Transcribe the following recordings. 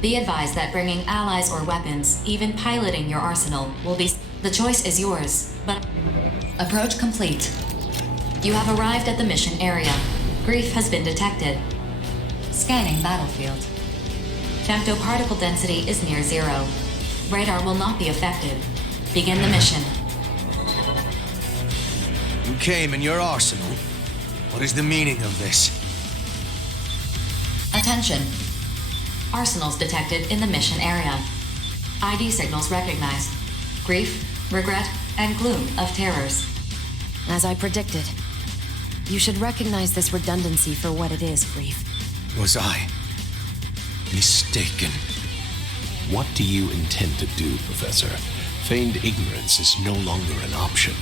Be advised that bringing allies or weapons, even piloting your arsenal, will be... The choice is yours, but... Approach complete. You have arrived at the mission area. Grief has been detected. Scanning battlefield. Femtoparticle density is near zero. Radar will not be affected. Begin the mission. You came in your arsenal? What is the meaning of this? Attention. Arsenals detected in the mission area. ID signals recognized. Grief, regret, and gloom of terrors. As I predicted. You should recognize this redundancy for what it is, Grief. Was I mistaken? What do you intend to do, Professor? Feigned ignorance is no longer an option.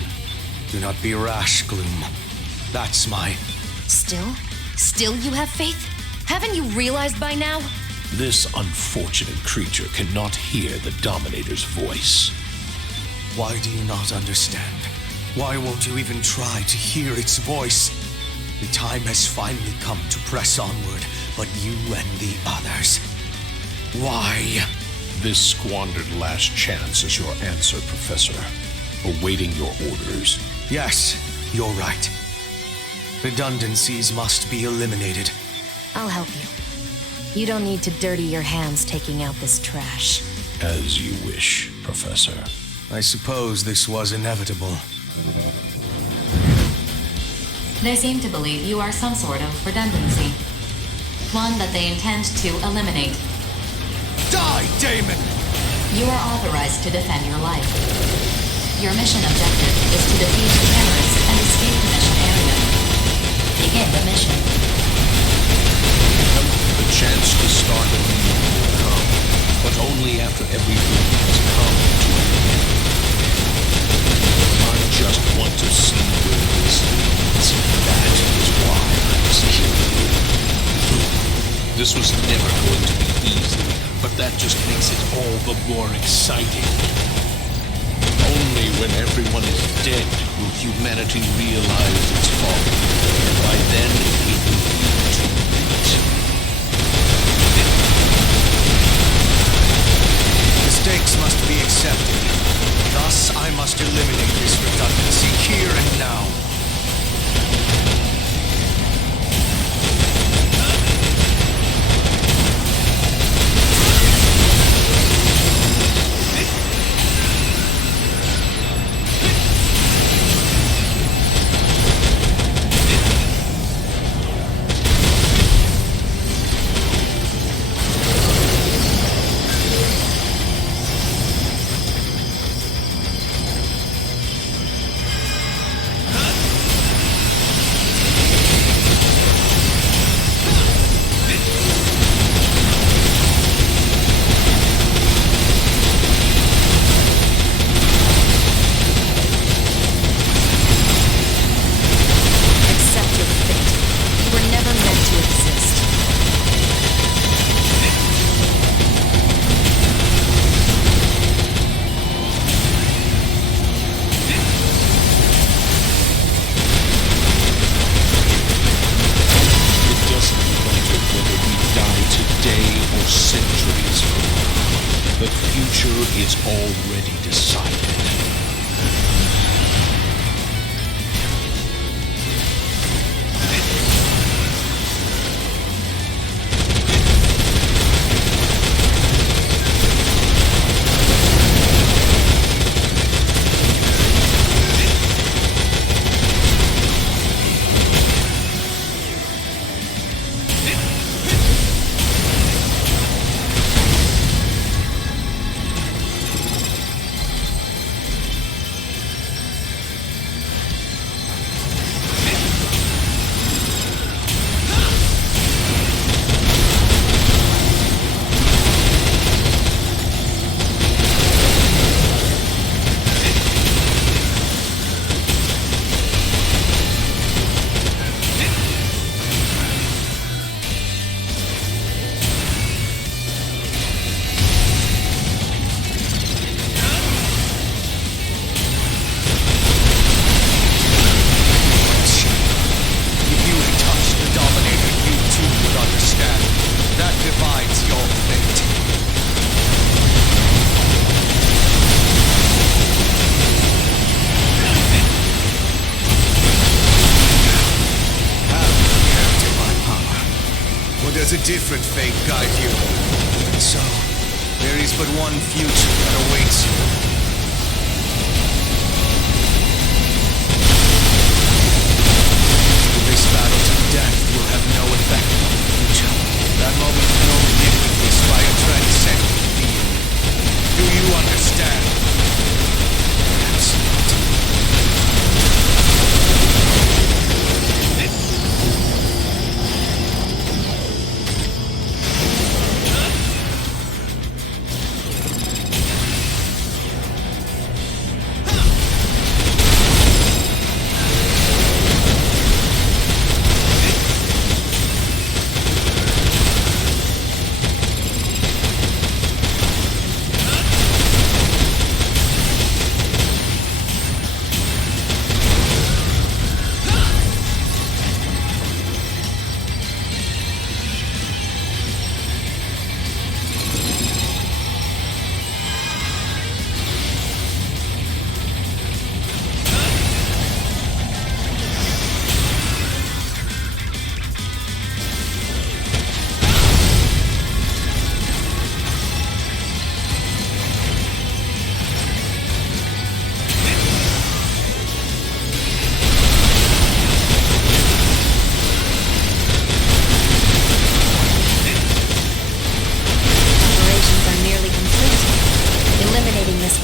Do not be rash, Gloom. That's my... Still you have faith? Haven't you realized by now? This unfortunate creature cannot hear the Dominator's voice. Why do you not understand? Why won't you even try to hear its voice? The time has finally come to press onward, but you and the others. Why? This squandered last chance is your answer, Professor. Awaiting your orders. Yes, you're right. Redundancies must be eliminated. I'll help you. You don't need to dirty your hands taking out this trash. As you wish, Professor. I suppose this was inevitable. They seem to believe you are some sort of redundancy. One that they intend to eliminate. Die, Daemon! You are authorized to defend your life. Your mission objective is to defeat the terrorists and escape the mission area. Begin the mission. The chance to start anew will come, but only after everything has come to an end. I just want to see where this leads. That is why I was killing you. This was never going to be easy, but that just makes it all the more exciting. Only when everyone is dead will humanity realize its folly, and by then it will be too late. Mistakes must be accepted. Thus, I must eliminate this redundancy here and now. Is already decided. does a different fate guide you? And so, there is but one future that awaits you. This battle to the death will have no effect on the future. That moment can only be witnessed by a transcendent being. Do you understand? Perhaps not.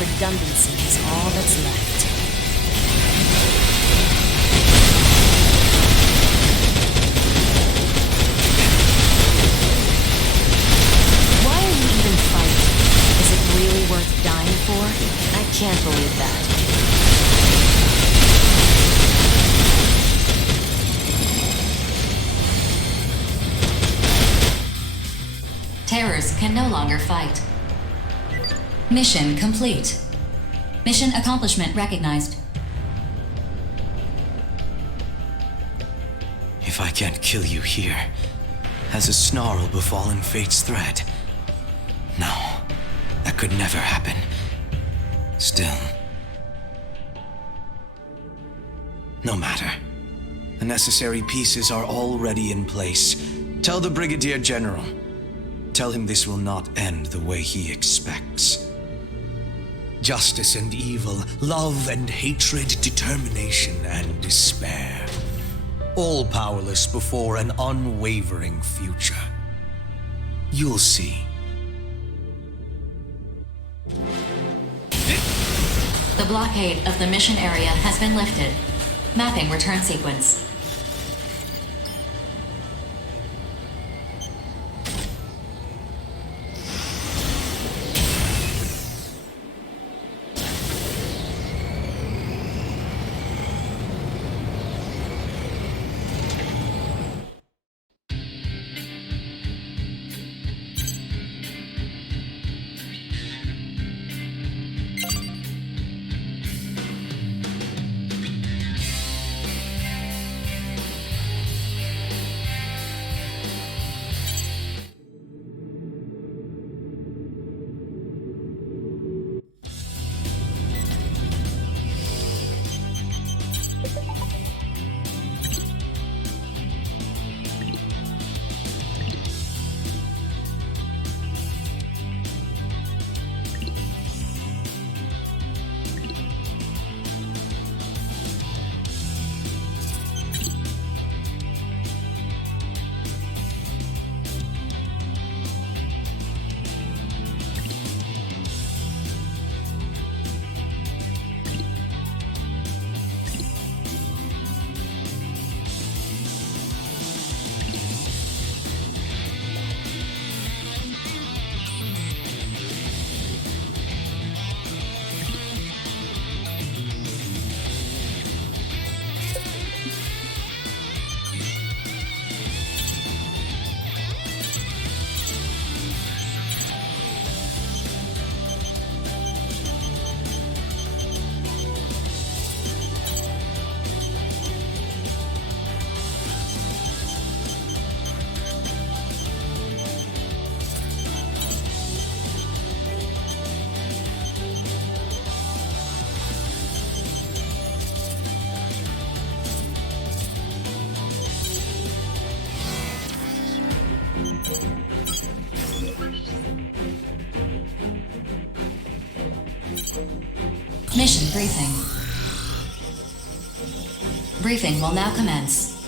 Redundancy is all that's left. Why are you even fighting? Is it really worth dying for? I can't believe that. Terrors can no longer fight. Mission complete. Mission accomplishment recognized. If I can't kill you here, has a snarl befallen fate's threat? No, that could never happen. Still, no matter. The necessary pieces are already in place. Tell the Brigadier General. Tell him this will not end the way he expects. Justice and evil, love and hatred, determination and despair. All powerless before an unwavering future. You'll see. The blockade of the mission area has been lifted. Mapping return sequence. Mission briefing. Briefing will now commence.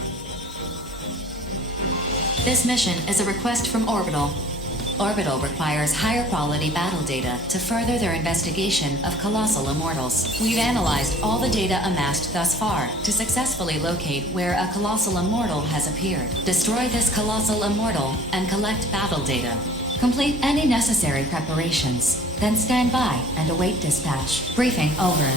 This mission is a request from Orbital. Orbital requires higher quality battle data to further their investigation of colossal immortals. We've analyzed all the data amassed thus far to successfully locate where a colossal immortal has appeared. Destroy this colossal immortal and collect battle data. Complete any necessary preparations, then stand by and await dispatch. Briefing over.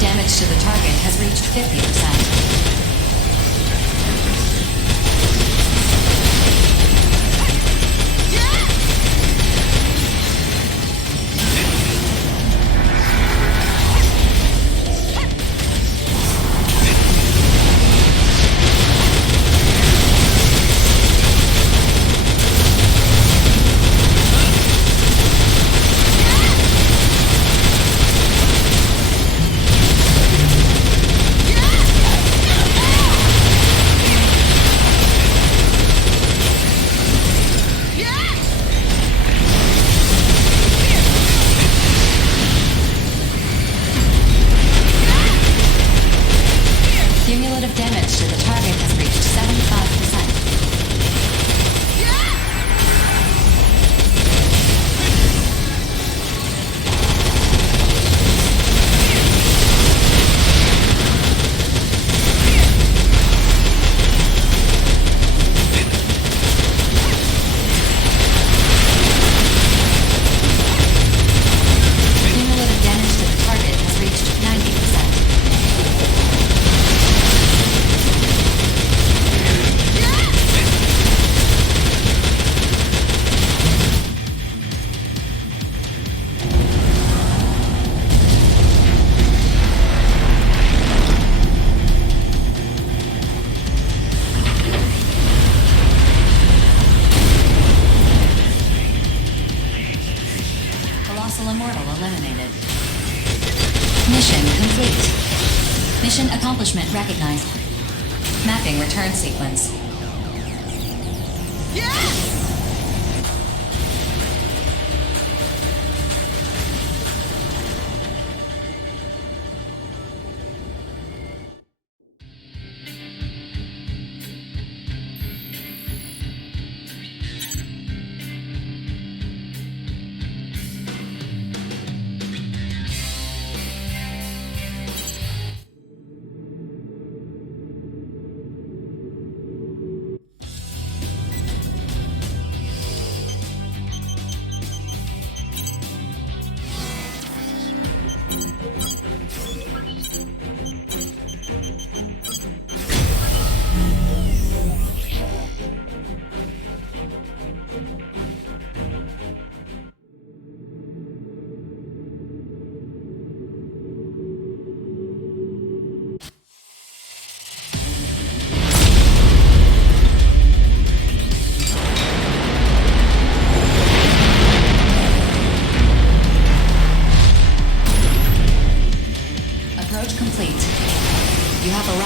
Damage to the target has reached 50%. eliminated. Mission complete. Mission accomplishment recognized. Mapping return sequence. Yeah!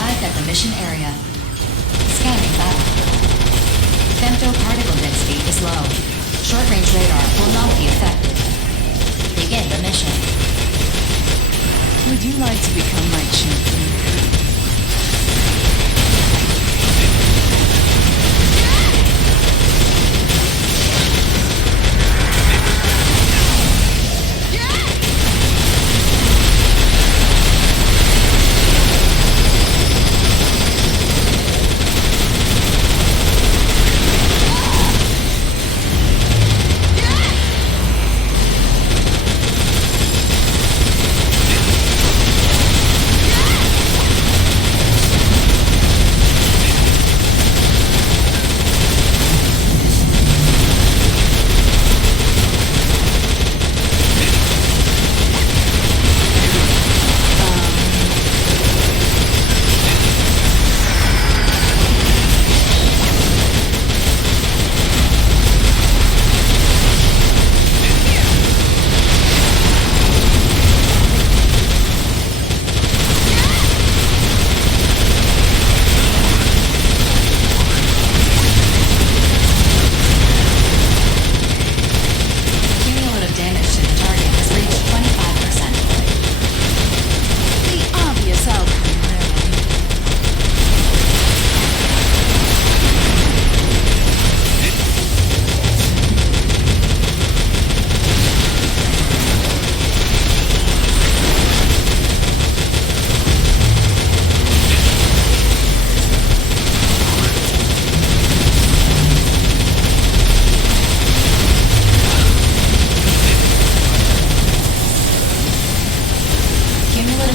arrived at the mission area. Scanning battle. Femto particle density is low. Short-range radar will not be affected. Begin the mission. Would you like to become my champion?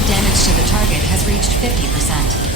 Damage to the target has reached 50%.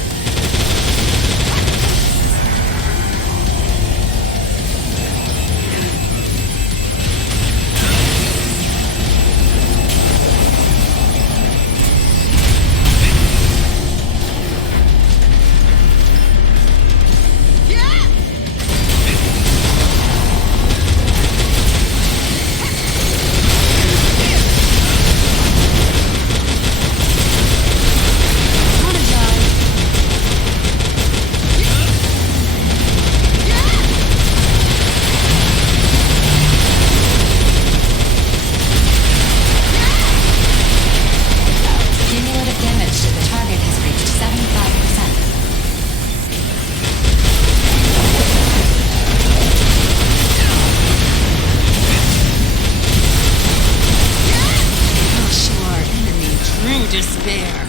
Despair.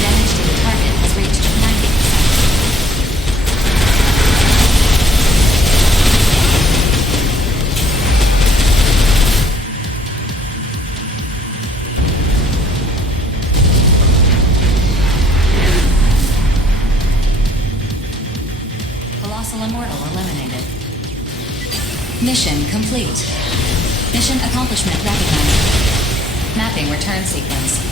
Damage to the target has reached 90%. Colossal Immortal eliminated. Mission complete. Mission accomplishment recognized. Mapping return sequence.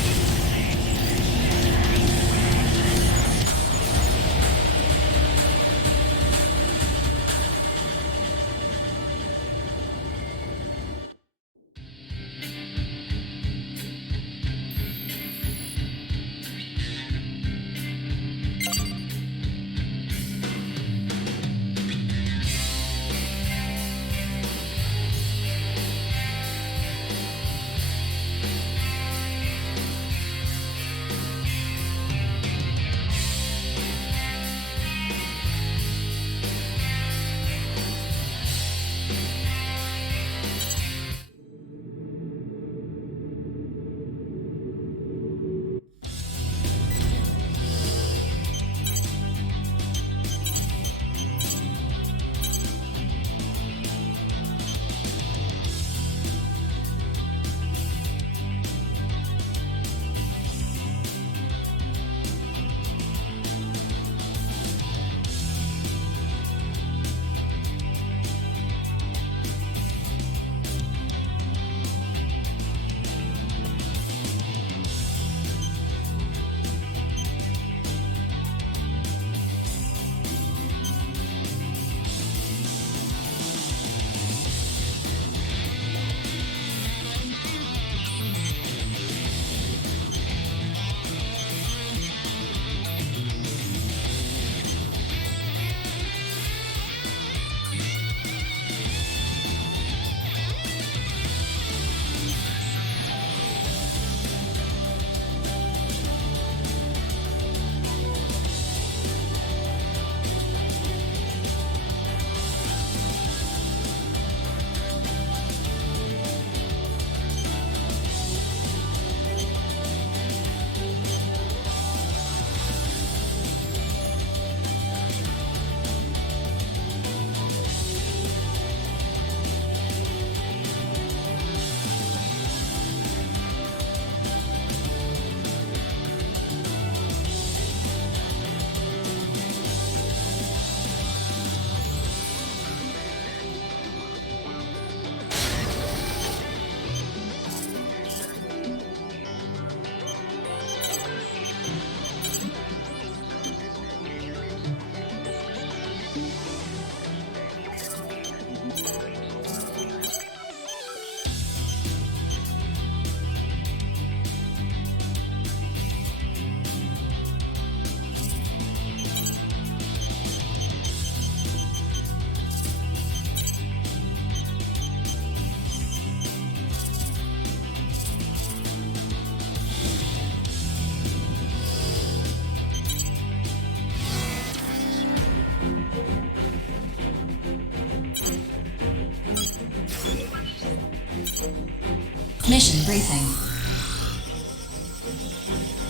Mission briefing.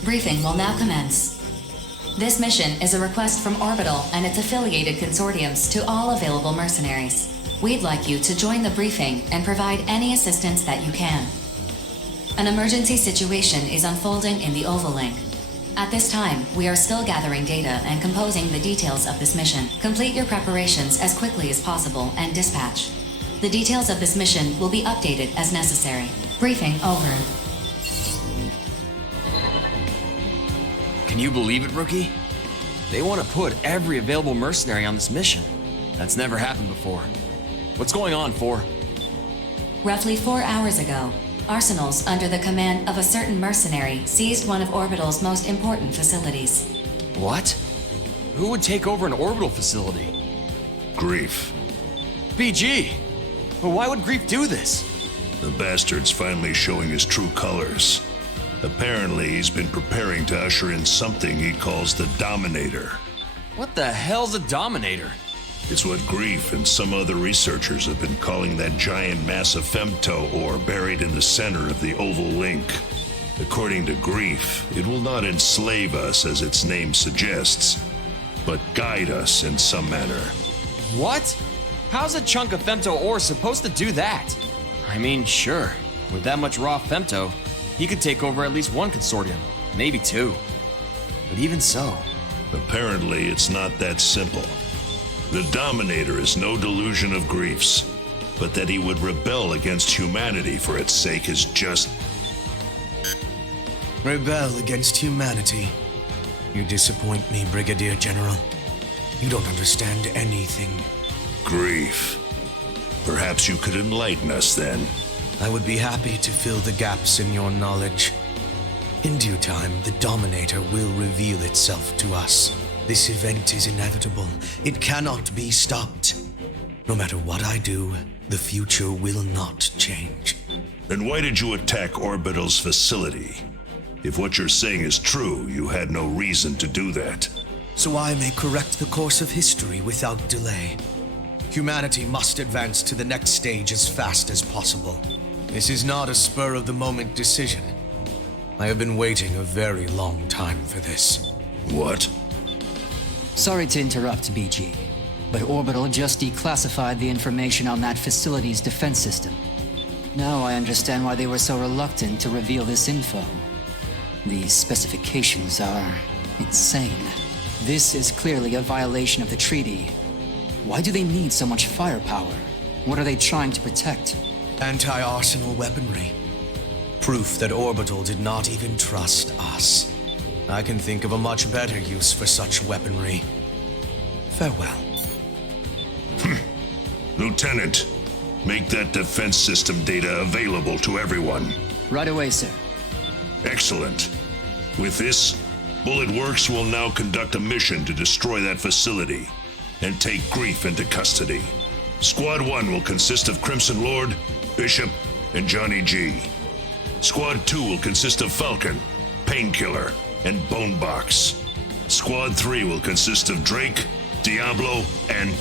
Briefing will now commence. This mission is a request from Orbital and its affiliated consortiums to all available mercenaries. We'd like you to join the briefing and provide any assistance that you can. An emergency situation is unfolding in the Oval Link. At this time, we are still gathering data and composing the details of this mission. Complete your preparations as quickly as possible and dispatch. The details of this mission will be updated as necessary. Briefing over. Can you believe it, Rookie? They want to put every available mercenary on this mission. That's never happened before. What's going on, 4? Roughly 4 hours ago, Arsenals under the command of a certain mercenary seized one of Orbital's most important facilities. What? Who would take over an orbital facility? Grief. BG! But why would Grief do this? The bastard's finally showing his true colors. Apparently, he's been preparing to usher in something he calls the Dominator. What the hell's a Dominator? It's what Grief and some other researchers have been calling that giant mass of femto ore buried in the center of the Oval Link. According to Grief, it will not enslave us as its name suggests, but guide us in some manner. What? How's a chunk of femto ore supposed to do that? I mean, sure, with that much raw femto, he could take over at least one consortium, maybe 2. But even so... Apparently, it's not that simple. The Dominator is no delusion of Grief's, but that he would rebel against humanity for its sake is just... Rebel against humanity? You disappoint me, Brigadier General. You don't understand anything. Grief. Perhaps you could enlighten us then. I would be happy to fill the gaps in your knowledge. In due time, the Dominator will reveal itself to us. This event is inevitable. It cannot be stopped. No matter what I do, the future will not change. Then why did you attack Orbital's facility? If what you're saying is true, you had no reason to do that. So I may correct the course of history without delay. Humanity must advance to the next stage as fast as possible. This is not a spur-of-the-moment decision. I have been waiting a very long time for this. What? Sorry to interrupt, BG, but Orbital just declassified the information on that facility's defense system. Now I understand why they were so reluctant to reveal this info. These specifications are insane. This is clearly a violation of the treaty. Why do they need so much firepower? What are they trying to protect? Anti-arsenal weaponry. Proof that Orbital did not even trust us. I can think of a much better use for such weaponry. Farewell. Lieutenant, make that defense system data available to everyone. Right away, sir. Excellent. With this, Bullet Works will now conduct a mission to destroy that facility and take Grief into custody. Squad 1 will consist of Crimson Lord, Bishop, and Johnny G. Squad 2 will consist of Falcon, Painkiller, and Bonebox. Squad 3 will consist of Drake, Diablo, and...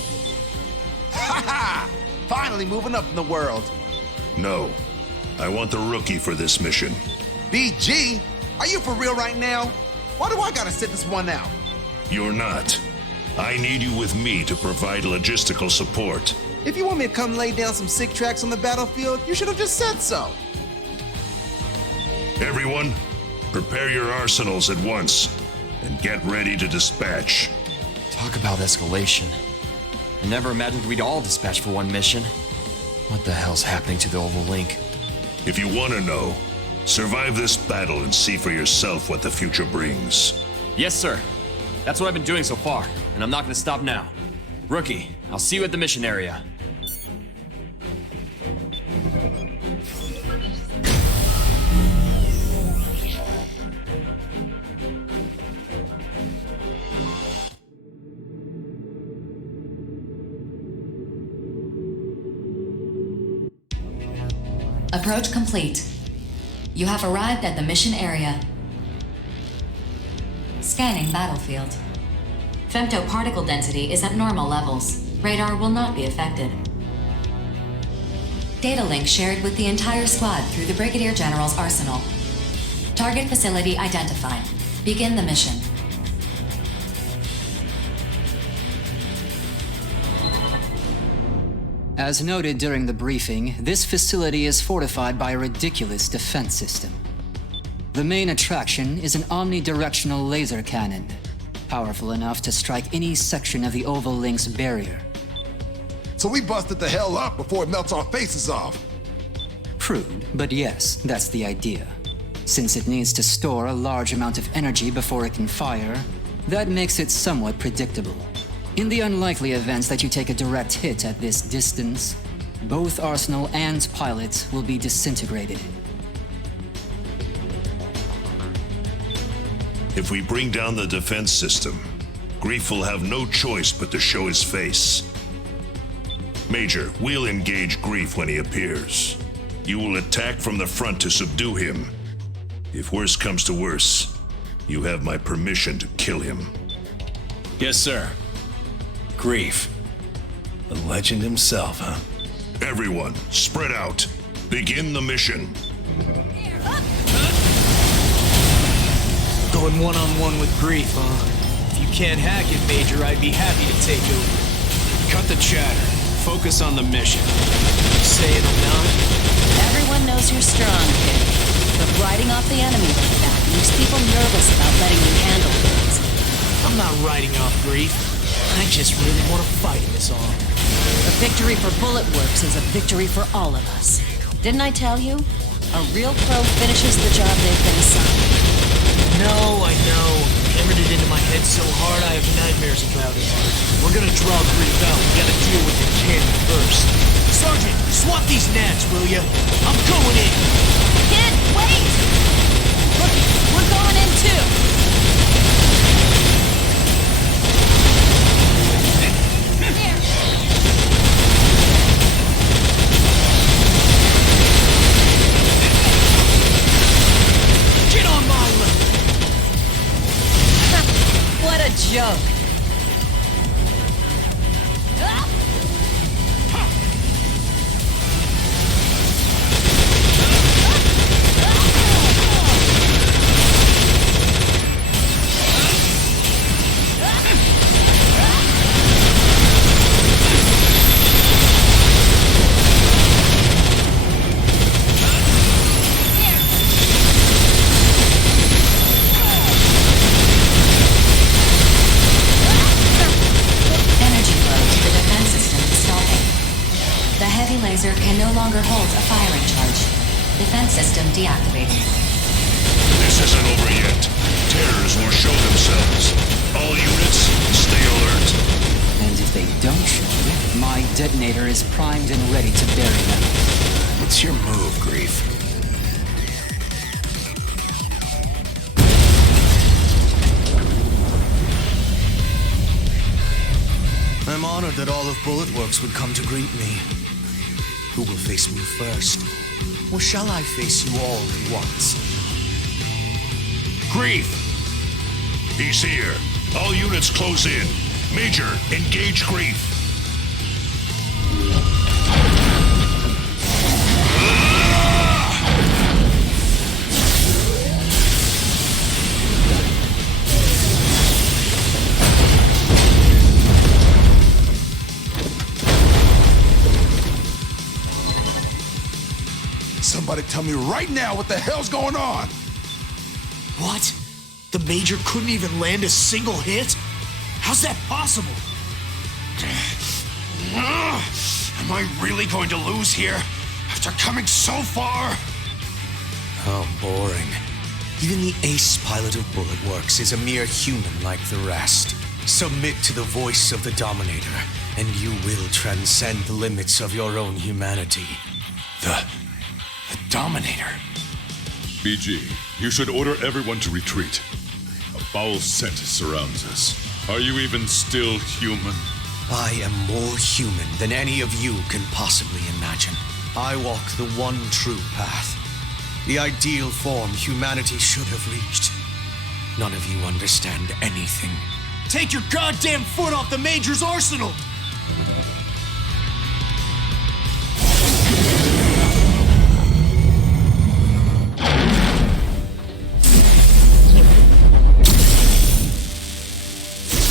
Ha! Finally moving up in the world. No, I want the Rookie for this mission. BG? Are you for real right now? Why do I gotta sit this one out? You're not. I need you with me to provide logistical support. If you want me to come lay down some sick tracks on the battlefield, you should have just said so. Everyone, prepare your arsenals at once and get ready to dispatch. Talk about escalation. I never imagined we'd all dispatch for one mission. What the hell's happening to the Oval Link? If you want to know, survive this battle and see for yourself what the future brings. Yes, sir. That's what I've been doing so far, and I'm not gonna stop now. Rookie, I'll see you at the mission area. Approach complete. You have arrived at the mission area. Scanning battlefield. Femto particle density is at normal levels. Radar will not be affected. Data link shared with the entire squad through the Brigadier General's arsenal. Target facility identified. Begin the mission. As noted during the briefing, this facility is fortified by a ridiculous defense system. The main attraction is an omnidirectional laser cannon, powerful enough to strike any section of the Oval Link's barrier. So we busted the hell up before it melts our faces off. Crude, but yes, that's the idea. Since it needs to store a large amount of energy before it can fire, that makes it somewhat predictable. In the unlikely event that you take a direct hit at this distance, both Arsenal and pilot will be disintegrated. If we bring down the defense system, Grief will have no choice but to show his face. Major, we'll engage Grief when he appears. You will attack from the front to subdue him. If worse comes to worse, you have my permission to kill him. Yes, sir. Grief. The legend himself, huh? Everyone, spread out. Begin the mission. Going one-on-one with Grief, huh? If you can't hack it, Major, I'd be happy to take over. Cut the chatter. Focus on the mission. Say it or not. Everyone knows you're strong, kid. But riding off the enemy like that leaves people nervous about letting you handle things. I'm not riding off Grief. I just really want to fight him is all. A victory for Bullet Works is a victory for all of us. Didn't I tell you? A real pro finishes the job they've been assigned. No, I know. Hammered it into my head so hard I have nightmares about it. We're gonna draw Grief out. We gotta deal with the cannon first. Sergeant, swap these gnats, will ya? I'm going in. Kid, wait! Look, we're going in too. Get on my left. What a joke. Laser can no longer hold a firing charge. Defense system deactivated. This isn't over yet. Terrors will show themselves. All units, stay alert. And if they don't show, my detonator is primed and ready to bury them. What's your move, Grief? I'm honored that all of Bullet Works would come to greet me. Who will face me first? Or shall I face you all at once? Grief! He's here. All units close in. Major, engage Grief. Somebody tell me right now what the hell's going on! What? The Major couldn't even land a single hit? How's that possible? Am I really going to lose here after coming so far? How boring. Even the ace pilot of Bullet Works is a mere human like the rest. Submit to the voice of the Dominator, and you will transcend the limits of your own humanity. The Dominator. BG, you should order everyone to retreat. A foul scent surrounds us. Are you even still human? I am more human than any of you can possibly imagine. I walk the one true path. The ideal form humanity should have reached. None of you understand anything. take your goddamn foot off the Major's arsenal!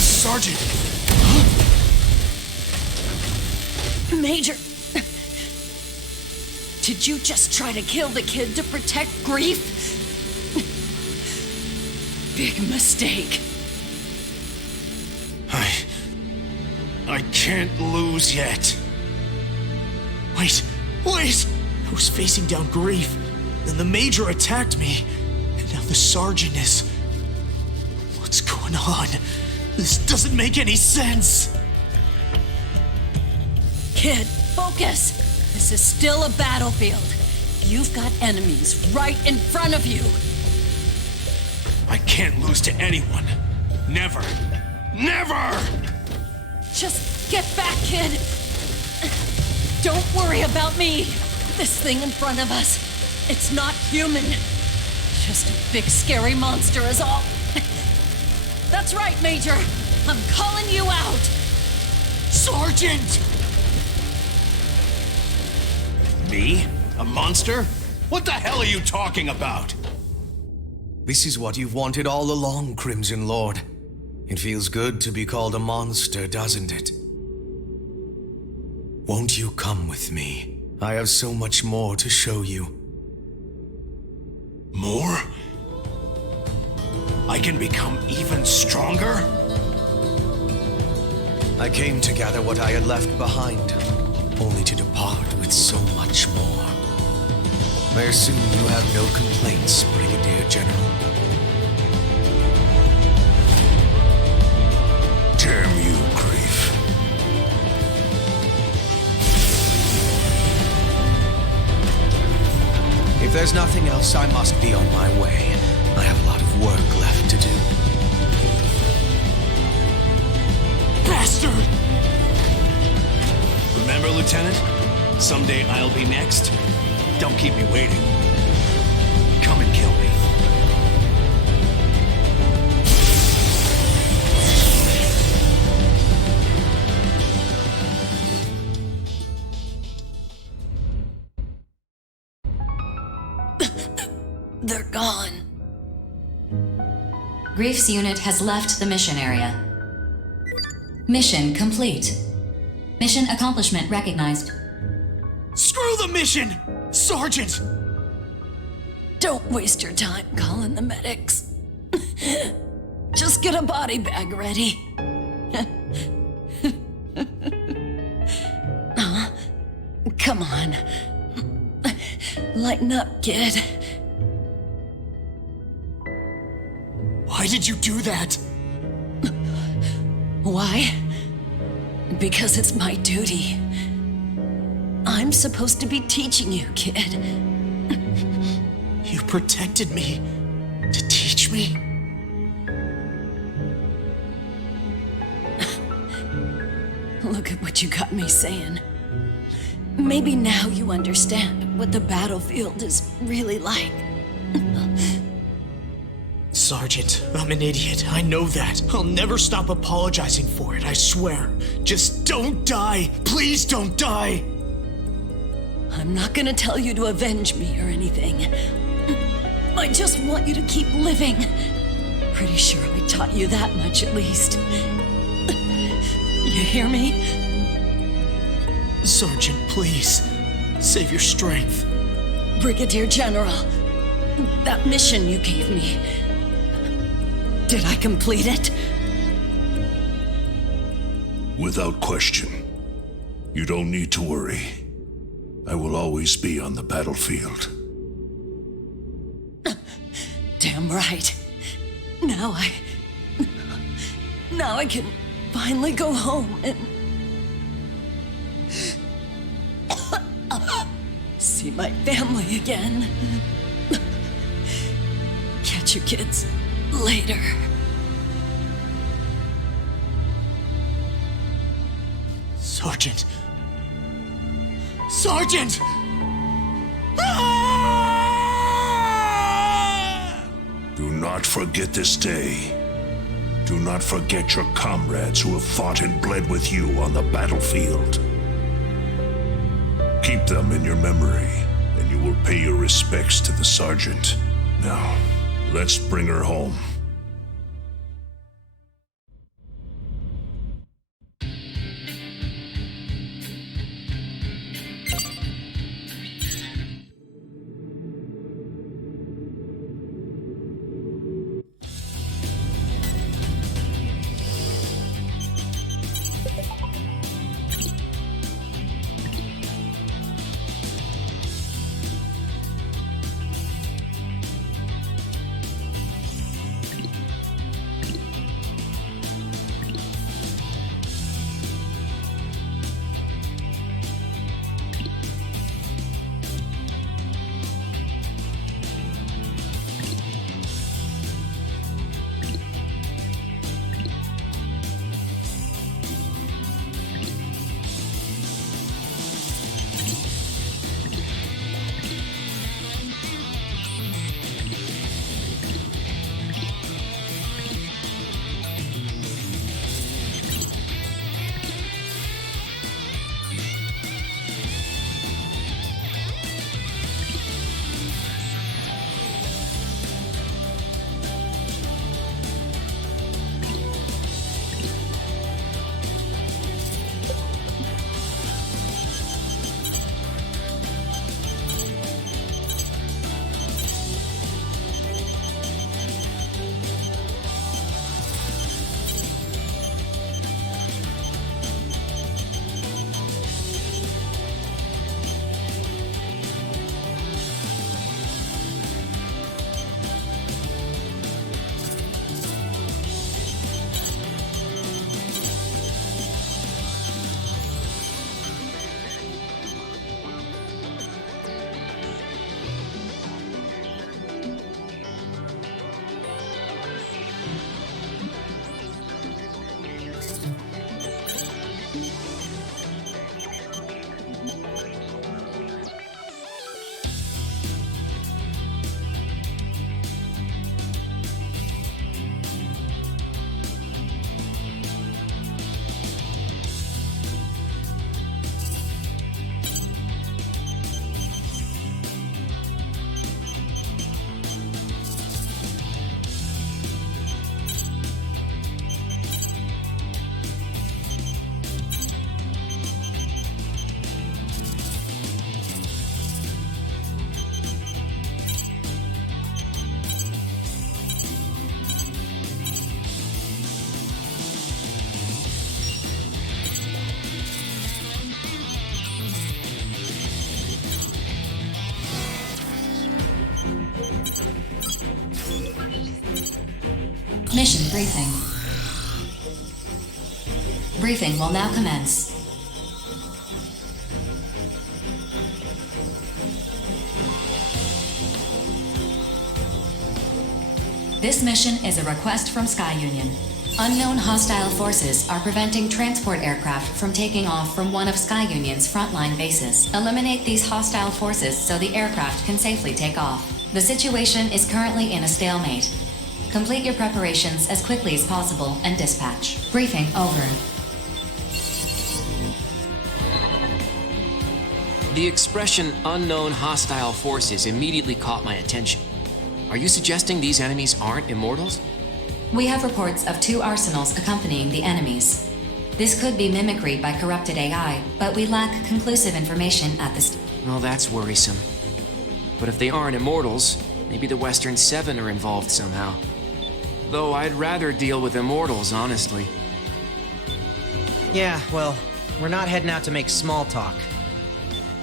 Sergeant! Major! Did you just try to kill the kid to protect Grief? Big mistake. I can't lose yet. Wait! I was facing down Grief, then the Major attacked me, and now the Sergeant is... What's going on? This doesn't make any sense! Kid, focus! This is still a battlefield. You've got enemies right in front of you. I can't lose to anyone. Never. Never! Just get back, kid. Don't worry about me. This thing in front of us, it's not human. Just a big scary monster is all. That's right, Major. I'm calling you out. Sergeant! Me? A monster? What the hell are you talking about? This is what you've wanted all along, Crimson Lord. It feels good to be called a monster, doesn't it? Won't you come with me? I have so much more to show you. More? I can become even stronger? I came to gather what I had left behind, only to depart with so much more. I assume you have no complaints, Brigadier General. Damn you, Grief. If there's nothing else, I must be on my way. I have a lot of work left to do. Bastard! Remember, Lieutenant? Someday I'll be next. Don't keep me waiting. Come and kill me. They're gone. Grief's unit has left the mission area. Mission complete. Mission accomplishment recognized. Screw the mission! Sergeant! Don't waste your time calling the medics. Just get a body bag ready. Come on. Lighten up, kid. Why did you do that? Why? Because it's my duty. I'm supposed to be teaching you, kid. You protected me to teach me? Look at what you got me saying. Maybe now you understand what the battlefield is really like. Sergeant, I'm an idiot. I know that. I'll never stop apologizing for it, I swear. Just don't die. Please don't die. I'm not gonna tell you to avenge me or anything. I just want you to keep living. Pretty sure I taught you that much at least. You hear me? Sergeant, please. Save your strength. Brigadier General, that mission you gave me, did I complete it? Without question. You don't need to worry. I will always be on the battlefield. Damn right. Now I can finally go home and see my family again. Catch you kids later. Sergeant. Sergeant! Do not forget this day. Do not forget your comrades who have fought and bled with you on the battlefield. Keep them in your memory, and you will pay your respects to the sergeant. Now, let's bring her home. Mission briefing. Briefing will now commence. This mission is a request from Sky Union. Unknown hostile forces are preventing transport aircraft from taking off from one of Sky Union's frontline bases. Eliminate these hostile forces so the aircraft can safely take off. The situation is currently in a stalemate. Complete your preparations as quickly as possible and dispatch. Briefing over. The expression unknown hostile forces immediately caught my attention. Are you suggesting these enemies aren't immortals? We have reports of 2 arsenals accompanying the enemies. This could be mimicry by corrupted AI, but we lack conclusive information at this. Well, that's worrisome. But if they aren't immortals, maybe the Western Seven are involved somehow. Though I'd rather deal with immortals, honestly. Yeah, well, we're not heading out to make small talk.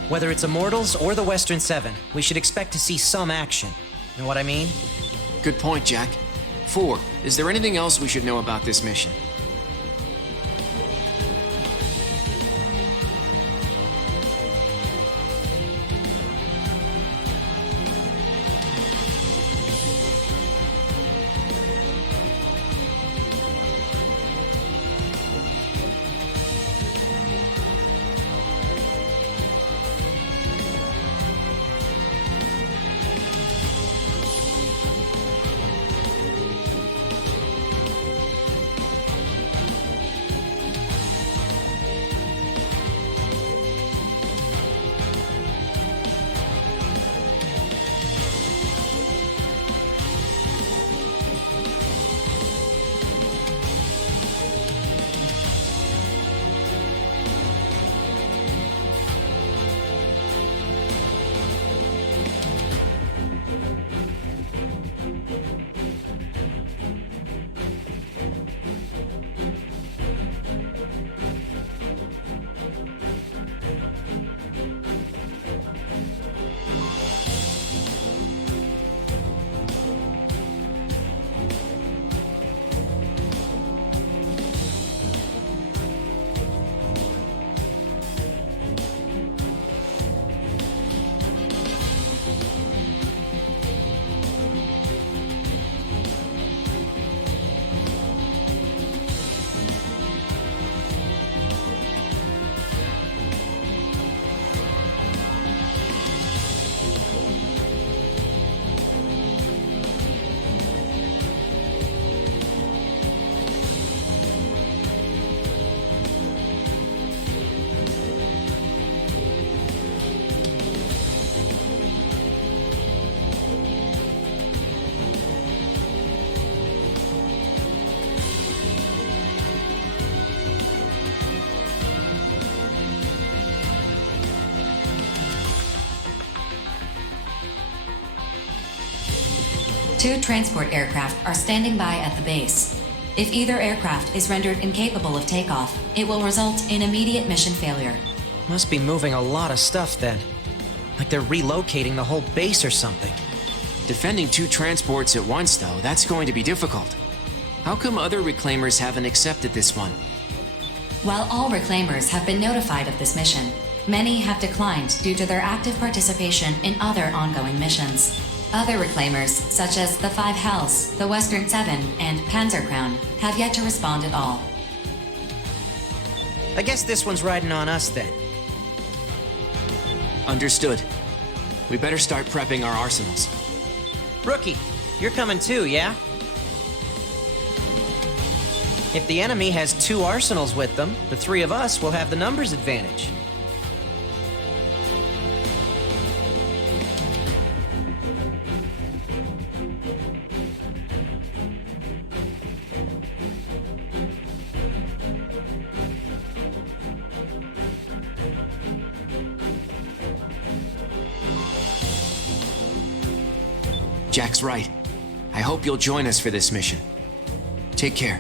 Whether it's Immortals or the Western Seven, we should expect to see some action. Know what I mean? Good point, Jack. 4. Is there anything else we should know about this mission? 2 transport aircraft are standing by at the base. If either aircraft is rendered incapable of takeoff, it will result in immediate mission failure. Must be moving a lot of stuff then. Like they're relocating the whole base or something. Defending 2 transports at once, though, that's going to be difficult. How come other reclaimers haven't accepted this one? While all reclaimers have been notified of this mission, many have declined due to their active participation in other ongoing missions. Other reclaimers, such as the 5 Hells, the Western 7, and Panzer Crown, have yet to respond at all. I guess this one's riding on us then. Understood. We better start prepping our arsenals. Rookie, you're coming too, yeah? If the enemy has 2 arsenals with them, the 3 of us will have the numbers advantage. Jack's right. I hope you'll join us for this mission. Take care.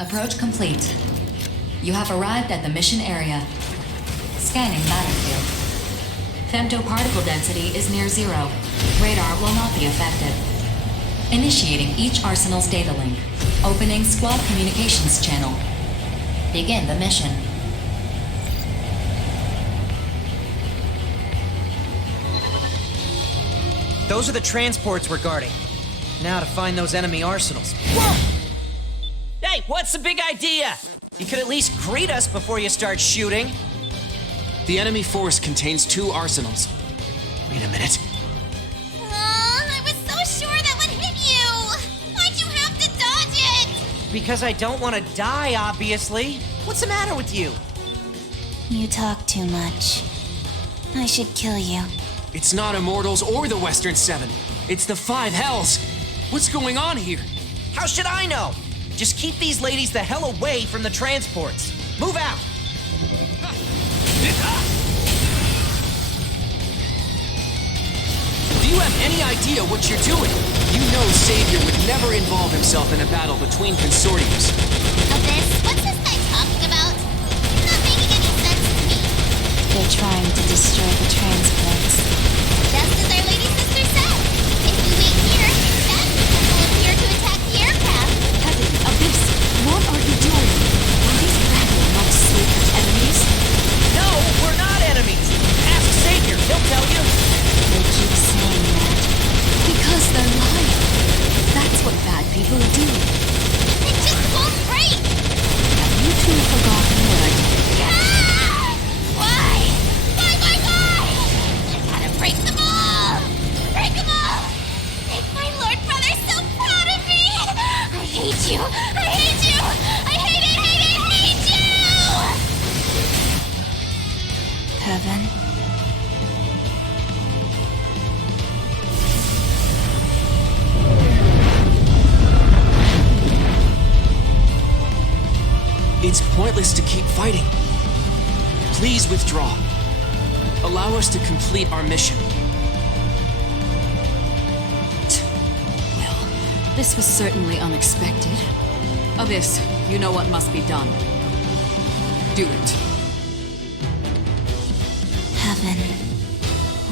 Approach complete. You have arrived at the mission area. Scanning battlefield. Femtoparticle density is near 0. Radar will not be affected. Initiating each arsenal's data link. Opening squad communications channel. Begin the mission. Those are the transports we're guarding. Now to find those enemy arsenals. Whoa! Hey, what's the big idea? You could at least greet us before you start shooting. The enemy force contains 2 arsenals. Wait a minute. I was so sure that would hit you! Why'd you have to dodge it? Because I don't want to die, obviously. What's the matter with you? You talk too much. I should kill you. It's not Immortals or the Western 7. It's the 5 Hells. What's going on here? How should I know? Just keep these ladies the hell away from the transports. Move out! Do you have any idea what you're doing? You know Savior would never involve himself in a battle between consortiums. Abyss, what's this guy talking about? It's not making any sense to me. They're trying to destroy the transports. Just as our lady sister said. If we wait here, that people will appear to attack the aircraft. Heaven, Abyss, what are you doing? Are these battle not sacred enemies? No, we're not enemies. Ask Savior, he'll tell you. They keep saying that. Because they're lying. That's what bad people do. It just won't break. Have you two forgotten what I told you? Why? I gotta break them all! Break them all! Make my Lord Brother so proud of me! I hate you! I hate you! I hate it, hate it, hate you! Heaven? It's pointless to keep fighting. Please withdraw. Allow us to complete our mission. Well, this was certainly unexpected. Abyss, you know what must be done. Do it. Heaven,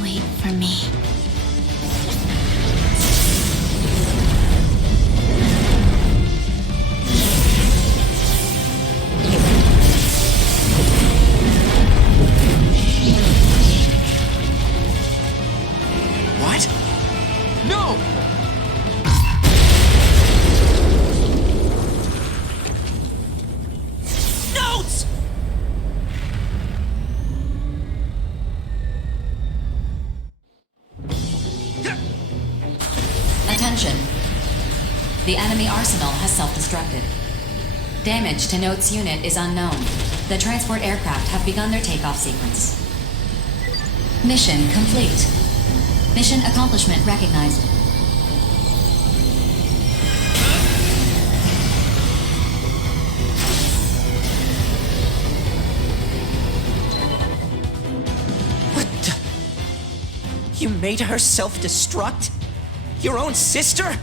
wait for me. What? No! Notes! Attention. The enemy arsenal has self-destructed. Damage to Note's unit is unknown. The transport aircraft have begun their takeoff sequence. Mission complete. Mission accomplishment recognized. What the? You made her self-destruct? Your own sister?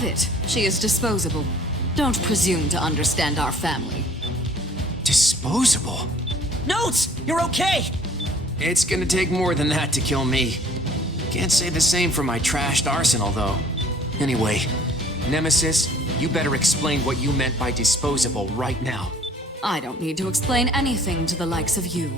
Have it. She is disposable. Don't presume to understand our family. Disposable? Notes! You're okay! It's gonna take more than that to kill me. Can't say the same for my trashed arsenal, though. Anyway, Nemesis, you better explain what you meant by disposable right now. I don't need to explain anything to the likes of you.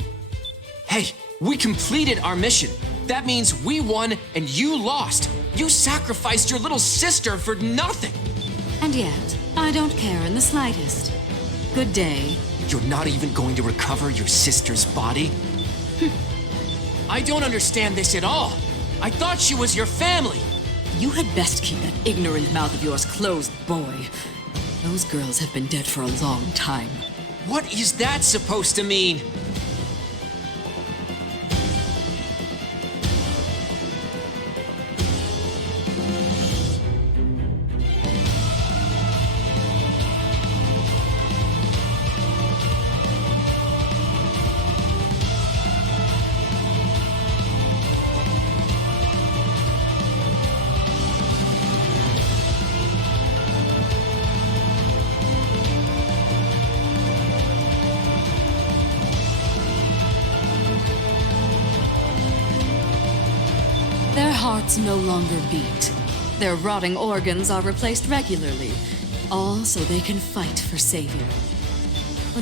Hey, we completed our mission. That means we won and you lost. You sacrificed your little sister for nothing. And yet, I don't care in the slightest. Good day. You're not even going to recover your sister's body? I don't understand this at all. I thought she was your family. You had best keep that ignorant mouth of yours closed, boy. Those girls have been dead for a long time. What is that supposed to mean? Their hearts no longer beat. Their rotting organs are replaced regularly, all so they can fight for Savior.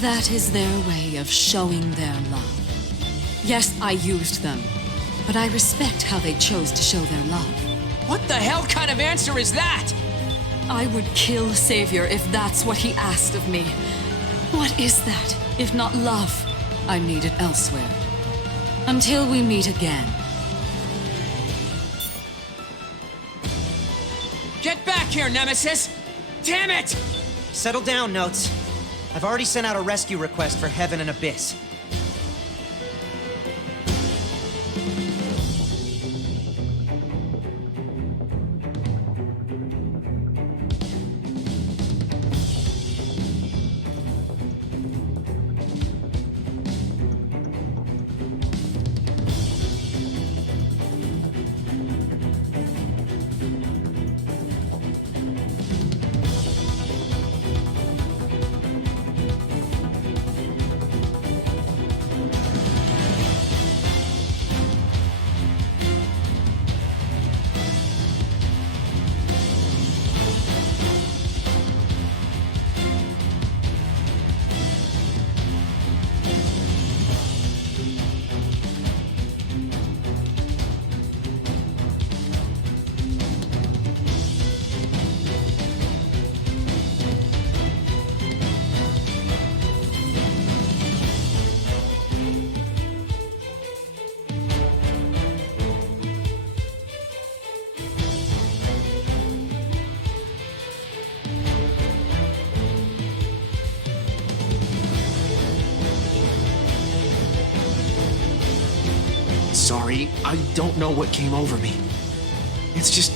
That is their way of showing their love. Yes, I used them, but I respect how they chose to show their love. What the hell kind of answer is that? I would kill Savior if that's what he asked of me. What is that, if not love? I need it elsewhere. Until we meet again. Get back here, Nemesis! Damn it! Settle down, Notes. I've already sent out a rescue request for Heaven and Abyss. Sorry, I don't know what came over me. It's just...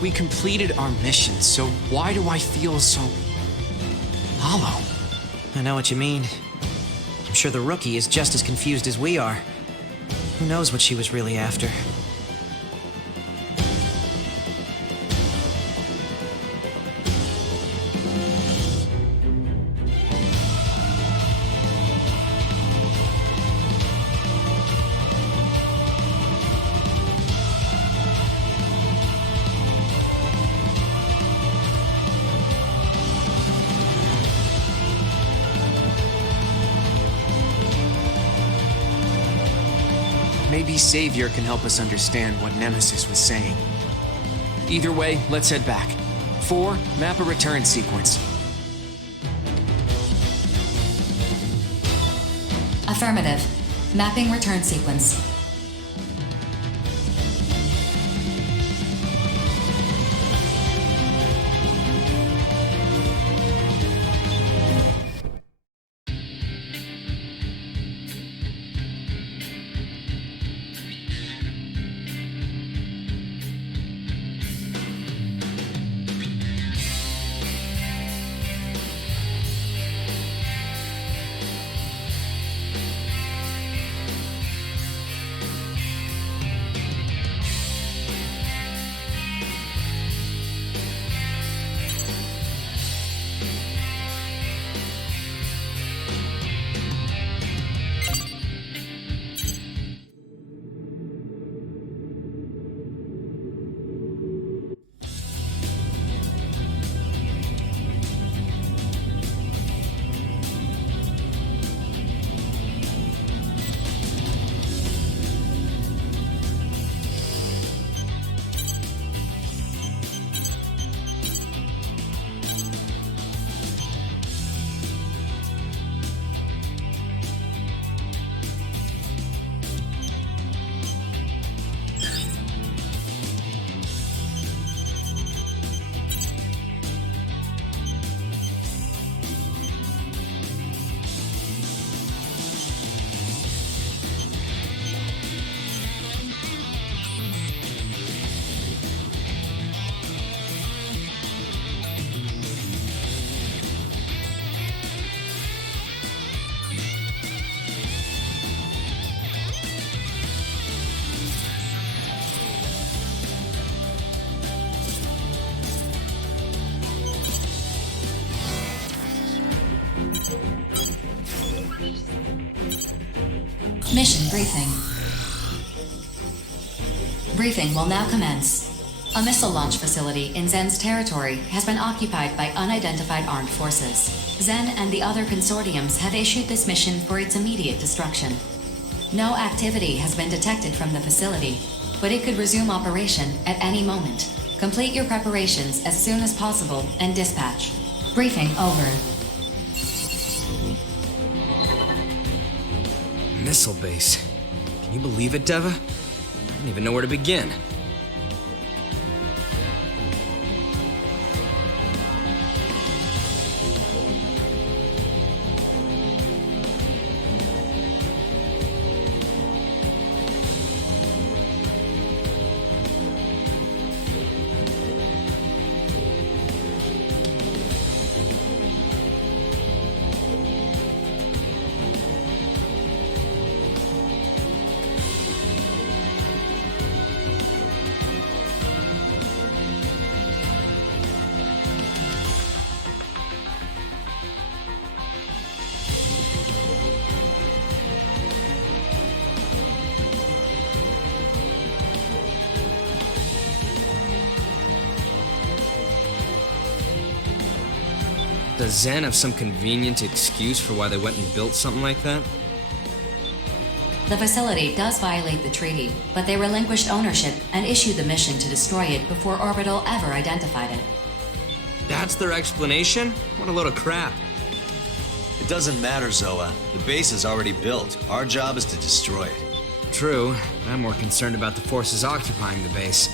we completed our mission, so why do I feel so... hollow? I know what you mean. I'm sure the rookie is just as confused as we are. Who knows what she was really after? Maybe Savior can help us understand what Nemesis was saying. Either way, let's head back. 4, map a return sequence. Affirmative. Mapping return sequence. Mission briefing. Briefing will now commence. A missile launch facility in Zen's territory has been occupied by unidentified armed forces. Zen and the other consortiums have issued this mission for its immediate destruction. No activity has been detected from the facility, but it could resume operation at any moment. Complete your preparations as soon as possible and dispatch. Briefing over. Missile base. Can you believe it, Deva? I don't even know where to begin. Does Zen have some convenient excuse for why they went and built something like that? The facility does violate the treaty, but they relinquished ownership and issued the mission to destroy it before Orbital ever identified it. That's their explanation? What a load of crap. It doesn't matter, Zoa. The base is already built. Our job is to destroy it. True, but I'm more concerned about the forces occupying the base.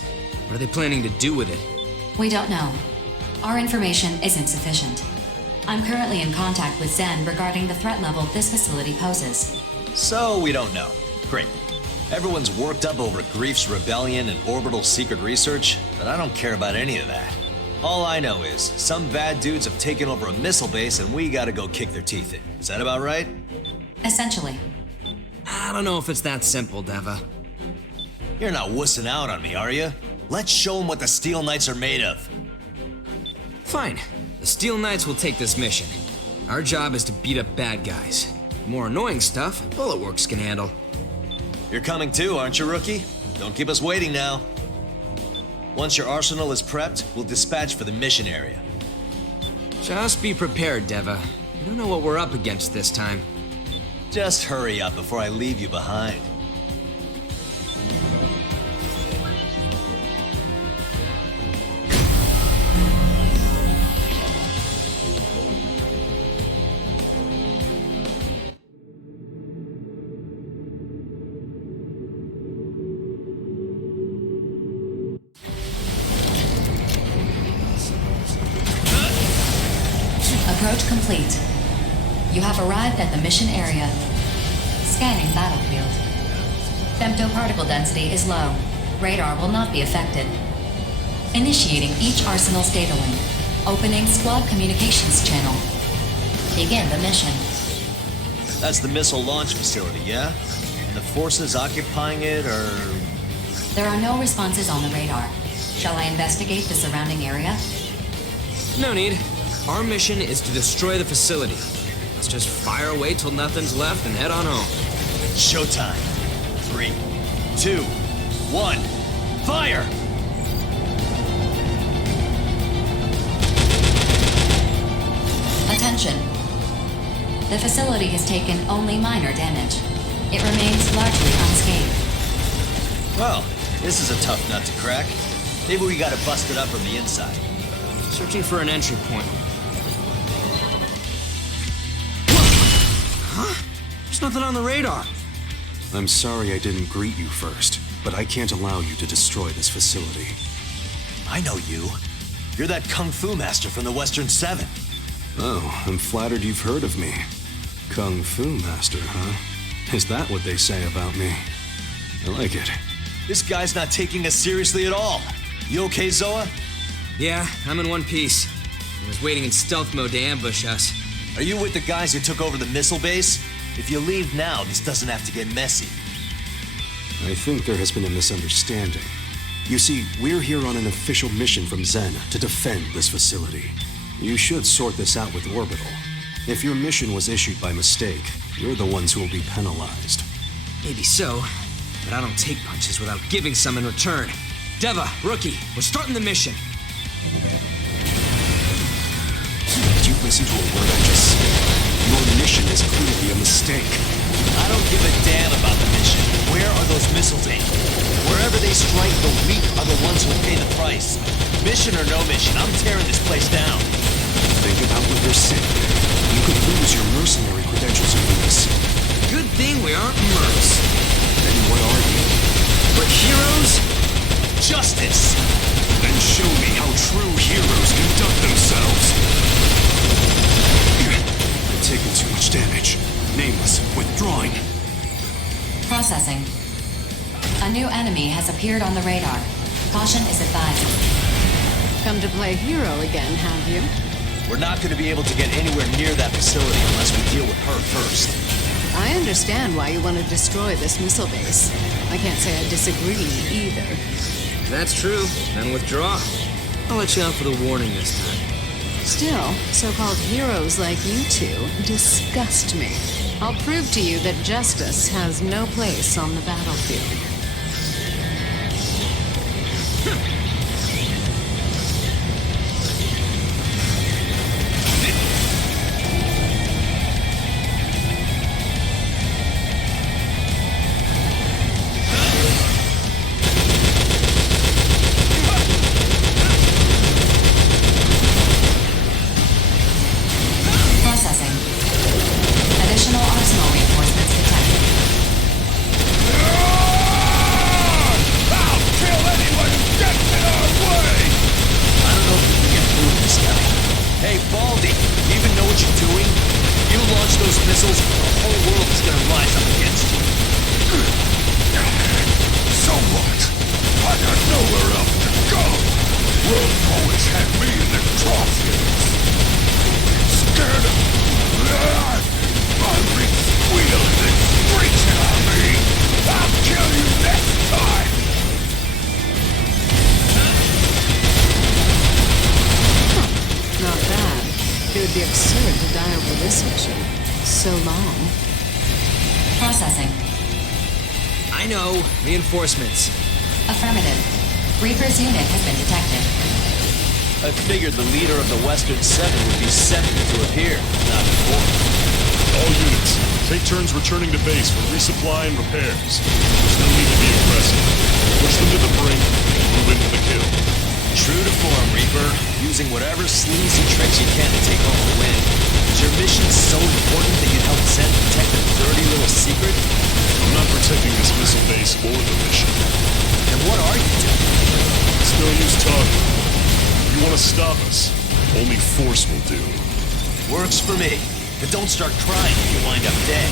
What are they planning to do with it? We don't know. Our information isn't sufficient. I'm currently in contact with Zen regarding the threat level this facility poses. So we don't know. Great. Everyone's worked up over Grief's rebellion and Orbital's secret research, but I don't care about any of that. All I know is, some bad dudes have taken over a missile base and we gotta go kick their teeth in. Is that about right? Essentially. I don't know if it's that simple, Deva. You're not wussing out on me, are you? Let's show them what the Steel Knights are made of. Fine. The Steel Knights will take this mission. Our job is to beat up bad guys. More annoying stuff, Bulletworks can handle. You're coming too, aren't you, rookie? Don't keep us waiting now. Once your arsenal is prepped, we'll dispatch for the mission area. Just be prepared, Deva. We don't know what we're up against this time. Just hurry up before I leave you behind. Approach complete. You have arrived at the mission area. Scanning battlefield. Femtoparticle density is low. Radar will not be affected. Initiating each arsenal's data link. Opening squad communications channel. Begin the mission. That's the missile launch facility, yeah? And the forces occupying it are... There are no responses on the radar. Shall I investigate the surrounding area? No need. Our mission is to destroy the facility. Let's just fire away till nothing's left and head on home. Showtime. 3, 2, 1, fire! Attention. The facility has taken only minor damage. It remains largely unscathed. Well, this is a tough nut to crack. Maybe we gotta bust it up from the inside. Searching for an entry point. Huh? There's nothing on the radar. I'm sorry I didn't greet you first, but I can't allow you to destroy this facility. I know you. You're that Kung Fu master from the Western 7. Oh, I'm flattered you've heard of me. Kung Fu master, huh? Is that what they say about me? I like it. This guy's not taking us seriously at all. You okay, Zoa? Yeah, I'm in one piece. I was waiting in stealth mode to ambush us. Are you with the guys who took over the missile base? If you leave now, this doesn't have to get messy. I think there has been a misunderstanding. You see, we're here on an official mission from Zen to defend this facility. You should sort this out with Orbital. If your mission was issued by mistake, you're the ones who will be penalized. Maybe so, but I don't take punches without giving some in return. Deva, Rookie, we're starting the mission. Did you listen to a word I just said? Your mission is clearly a mistake. I don't give a damn about the mission. Where are those missiles aimed? Wherever they strike, the weak are the ones who pay the price. Mission or no mission, I'm tearing this place down. Think about what you're saying. You could lose your mercenary credentials over this. Good thing we aren't mercs. Then what are you? We're heroes? Justice! Then show me how true heroes conduct themselves. I'm taking too much damage. Nameless, withdrawing. Processing. A new enemy has appeared on the radar. Caution is advised. Come to play hero again, have you? We're not going to be able to get anywhere near that facility unless we deal with her first. I understand why you want to destroy this missile base. I can't say I disagree either. That's true. Then withdraw. I'll let you out for the warning this time. Still, so-called heroes like you two disgust me. I'll prove to you that justice has no place on the battlefield. Reinforcements. Affirmative. Reaper's unit has been detected. I figured the leader of the Western 7 would be second to appear, not before. All units, take turns returning to base for resupply and repairs. There's no need to be aggressive. Push them to the brink and move into the kill. True to form, Reaper. Using whatever sleazy tricks you can to take home a win. Is your mission so important that you'd help Zen protect a dirty little secret? I'm not protecting this missile base or the mission. Then what are you doing? It's no use talking. If you want to stop us, only force will do. Works for me. But don't start crying if you wind up dead.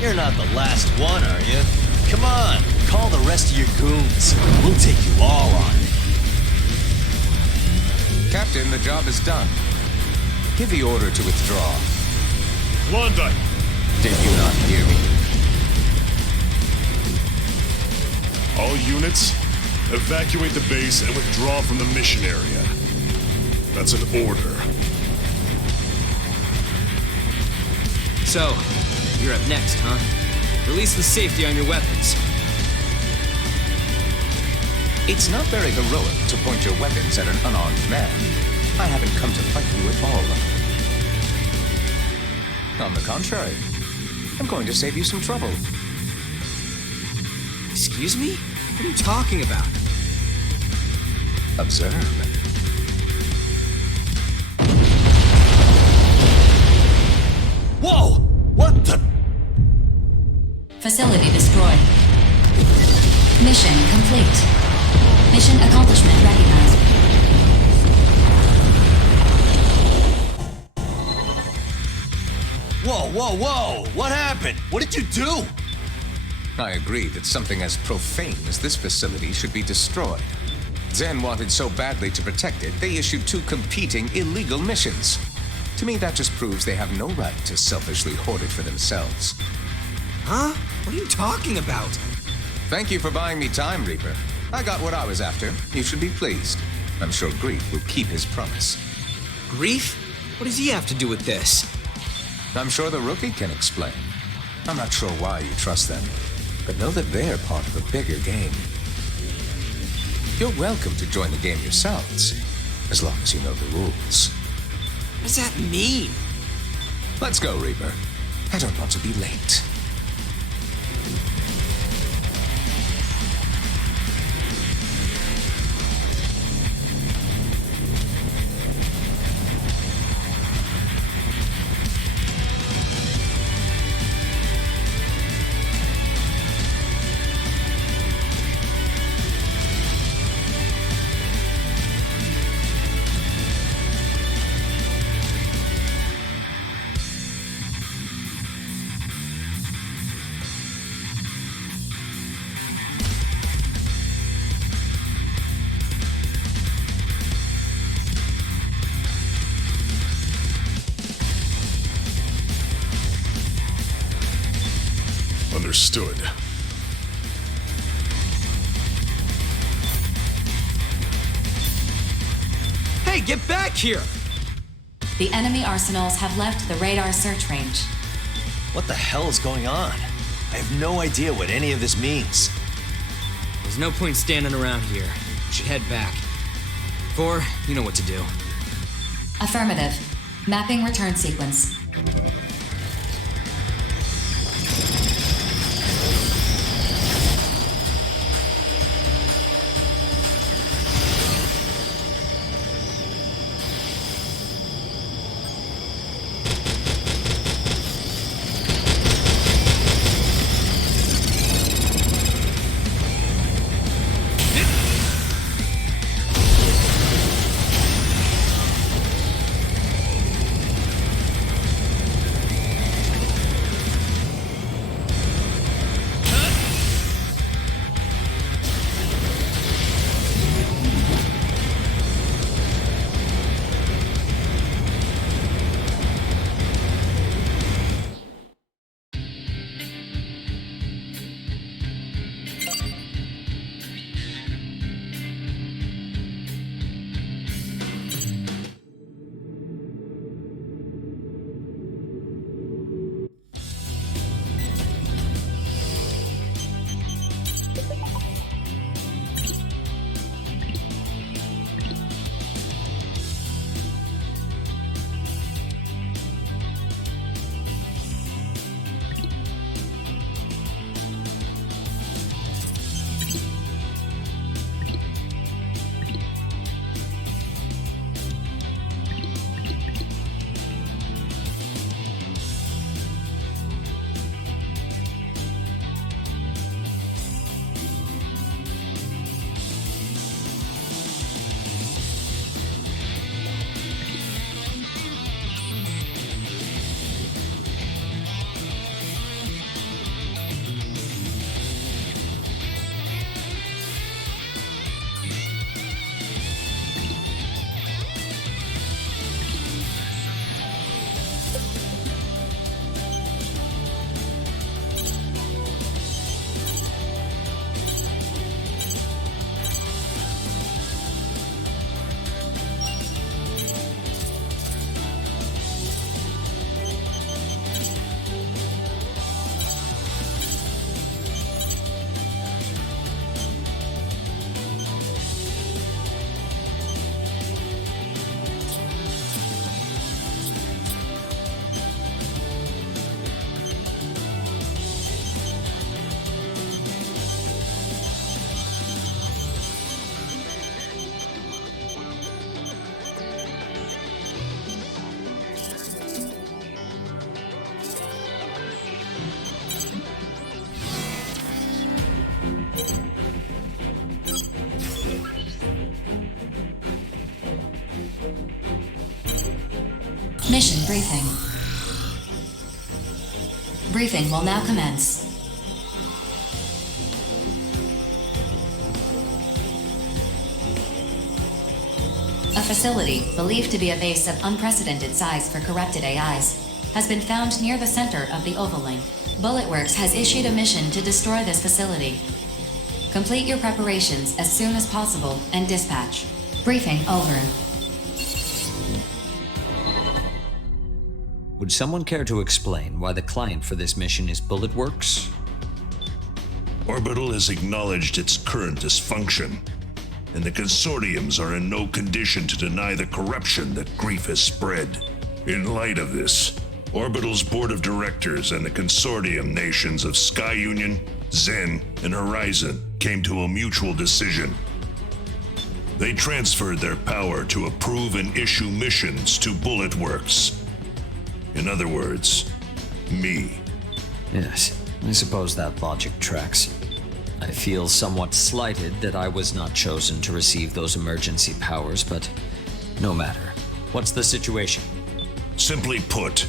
You're not the last one, are you? Come on, call the rest of your goons. We'll take you all on. Captain, the job is done. Give the order to withdraw. Klondike! Did you not hear me? All units, evacuate the base and withdraw from the mission area. That's an order. So, you're up next, huh? Release the safety on your weapons. It's not very heroic to point your weapons at an unarmed man. I haven't come to fight you at all. On the contrary, I'm going to save you some trouble. Excuse me? What are you talking about? Observe. Whoa! What the? Facility destroyed. Mission complete. Mission accomplishment recognized. Whoa, whoa, whoa! What happened? What did you do? I agree that something as profane as this facility should be destroyed. Zen wanted so badly to protect it, they issued 2 competing illegal missions. To me, that just proves they have no right to selfishly hoard it for themselves. Huh? What are you talking about? Thank you for buying me time, Reaper. I got what I was after. You should be pleased. I'm sure Grief will keep his promise. Grief? What does he have to do with this? I'm sure the rookie can explain. I'm not sure why you trust them, but know that they're part of a bigger game. You're welcome to join the game yourselves, as long as you know the rules. What does that mean? Let's go, Reaper. I don't want to be late. Understood. Hey, get back here! The enemy arsenals have left the radar search range. What the hell is going on? I have no idea what any of this means. There's no point standing around here. We should head back. Four, you know what to do. Affirmative. Mapping return sequence. Mission briefing. Briefing will now commence. A facility, believed to be a base of unprecedented size for corrupted AIs, has been found near the center of the Oval Link. Bulletworks has issued a mission to destroy this facility. Complete your preparations as soon as possible and dispatch. Briefing over. Would someone care to explain why the client for this mission is Bulletworks? Orbital has acknowledged its current dysfunction, and the consortiums are in no condition to deny the corruption that grief has spread. In light of this, Orbital's board of directors and the consortium nations of Sky Union, Zen, and Horizon came to a mutual decision. They transferred their power to approve and issue missions to Bulletworks. In other words, me. Yes, I suppose that logic tracks. I feel somewhat slighted that I was not chosen to receive those emergency powers, but no matter. What's the situation? Simply put,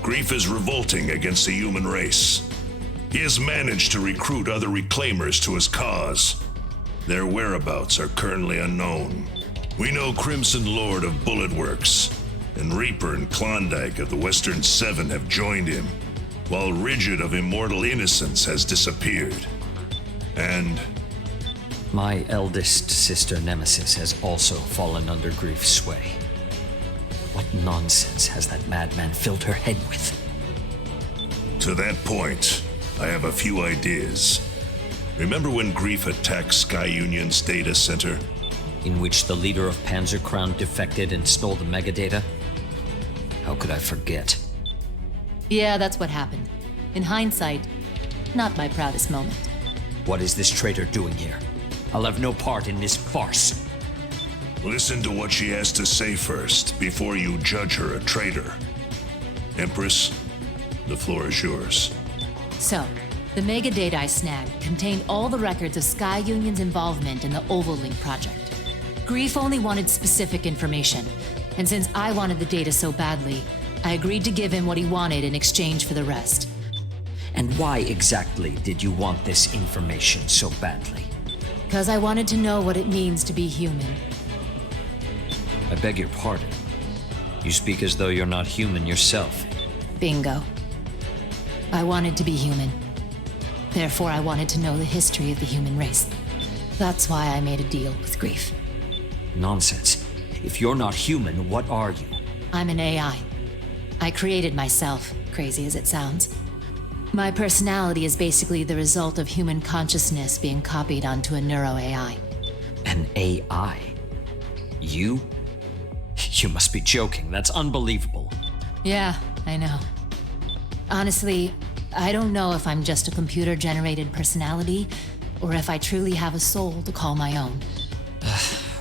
Grief is revolting against the human race. He has managed to recruit other reclaimers to his cause. Their whereabouts are currently unknown. We know Crimson Lord of Bulletworks and Reaper and Klondike of the Western Seven have joined him, while Rigid of Immortal Innocence has disappeared. And my eldest sister Nemesis has also fallen under Grief's sway. What nonsense has that madman filled her head with? To that point, I have a few ideas. Remember when Grief attacked Sky Union's data center? In which the leader of Panzer Crown defected and stole the megadata? How could I forget? Yeah, that's what happened. In hindsight, not my proudest moment. What is this traitor doing here? I'll have no part in this farce. Listen to what she has to say first, before you judge her a traitor. Empress, the floor is yours. So, the megadata I snagged contained all the records of Sky Union's involvement in the Oval-Link project. Grief only wanted specific information, and since I wanted the data so badly, I agreed to give him what he wanted in exchange for the rest. And why exactly did you want this information so badly? Because I wanted to know what it means to be human. I beg your pardon. You speak as though you're not human yourself. Bingo. I wanted to be human. Therefore, I wanted to know the history of the human race. That's why I made a deal with Grief. Nonsense. If you're not human, what are you? I'm an AI. I created myself, crazy as it sounds. My personality is basically the result of human consciousness being copied onto a neuro-AI. An AI? You? You must be joking. That's unbelievable. Yeah, I know. Honestly, I don't know if I'm just a computer-generated personality, or if I truly have a soul to call my own.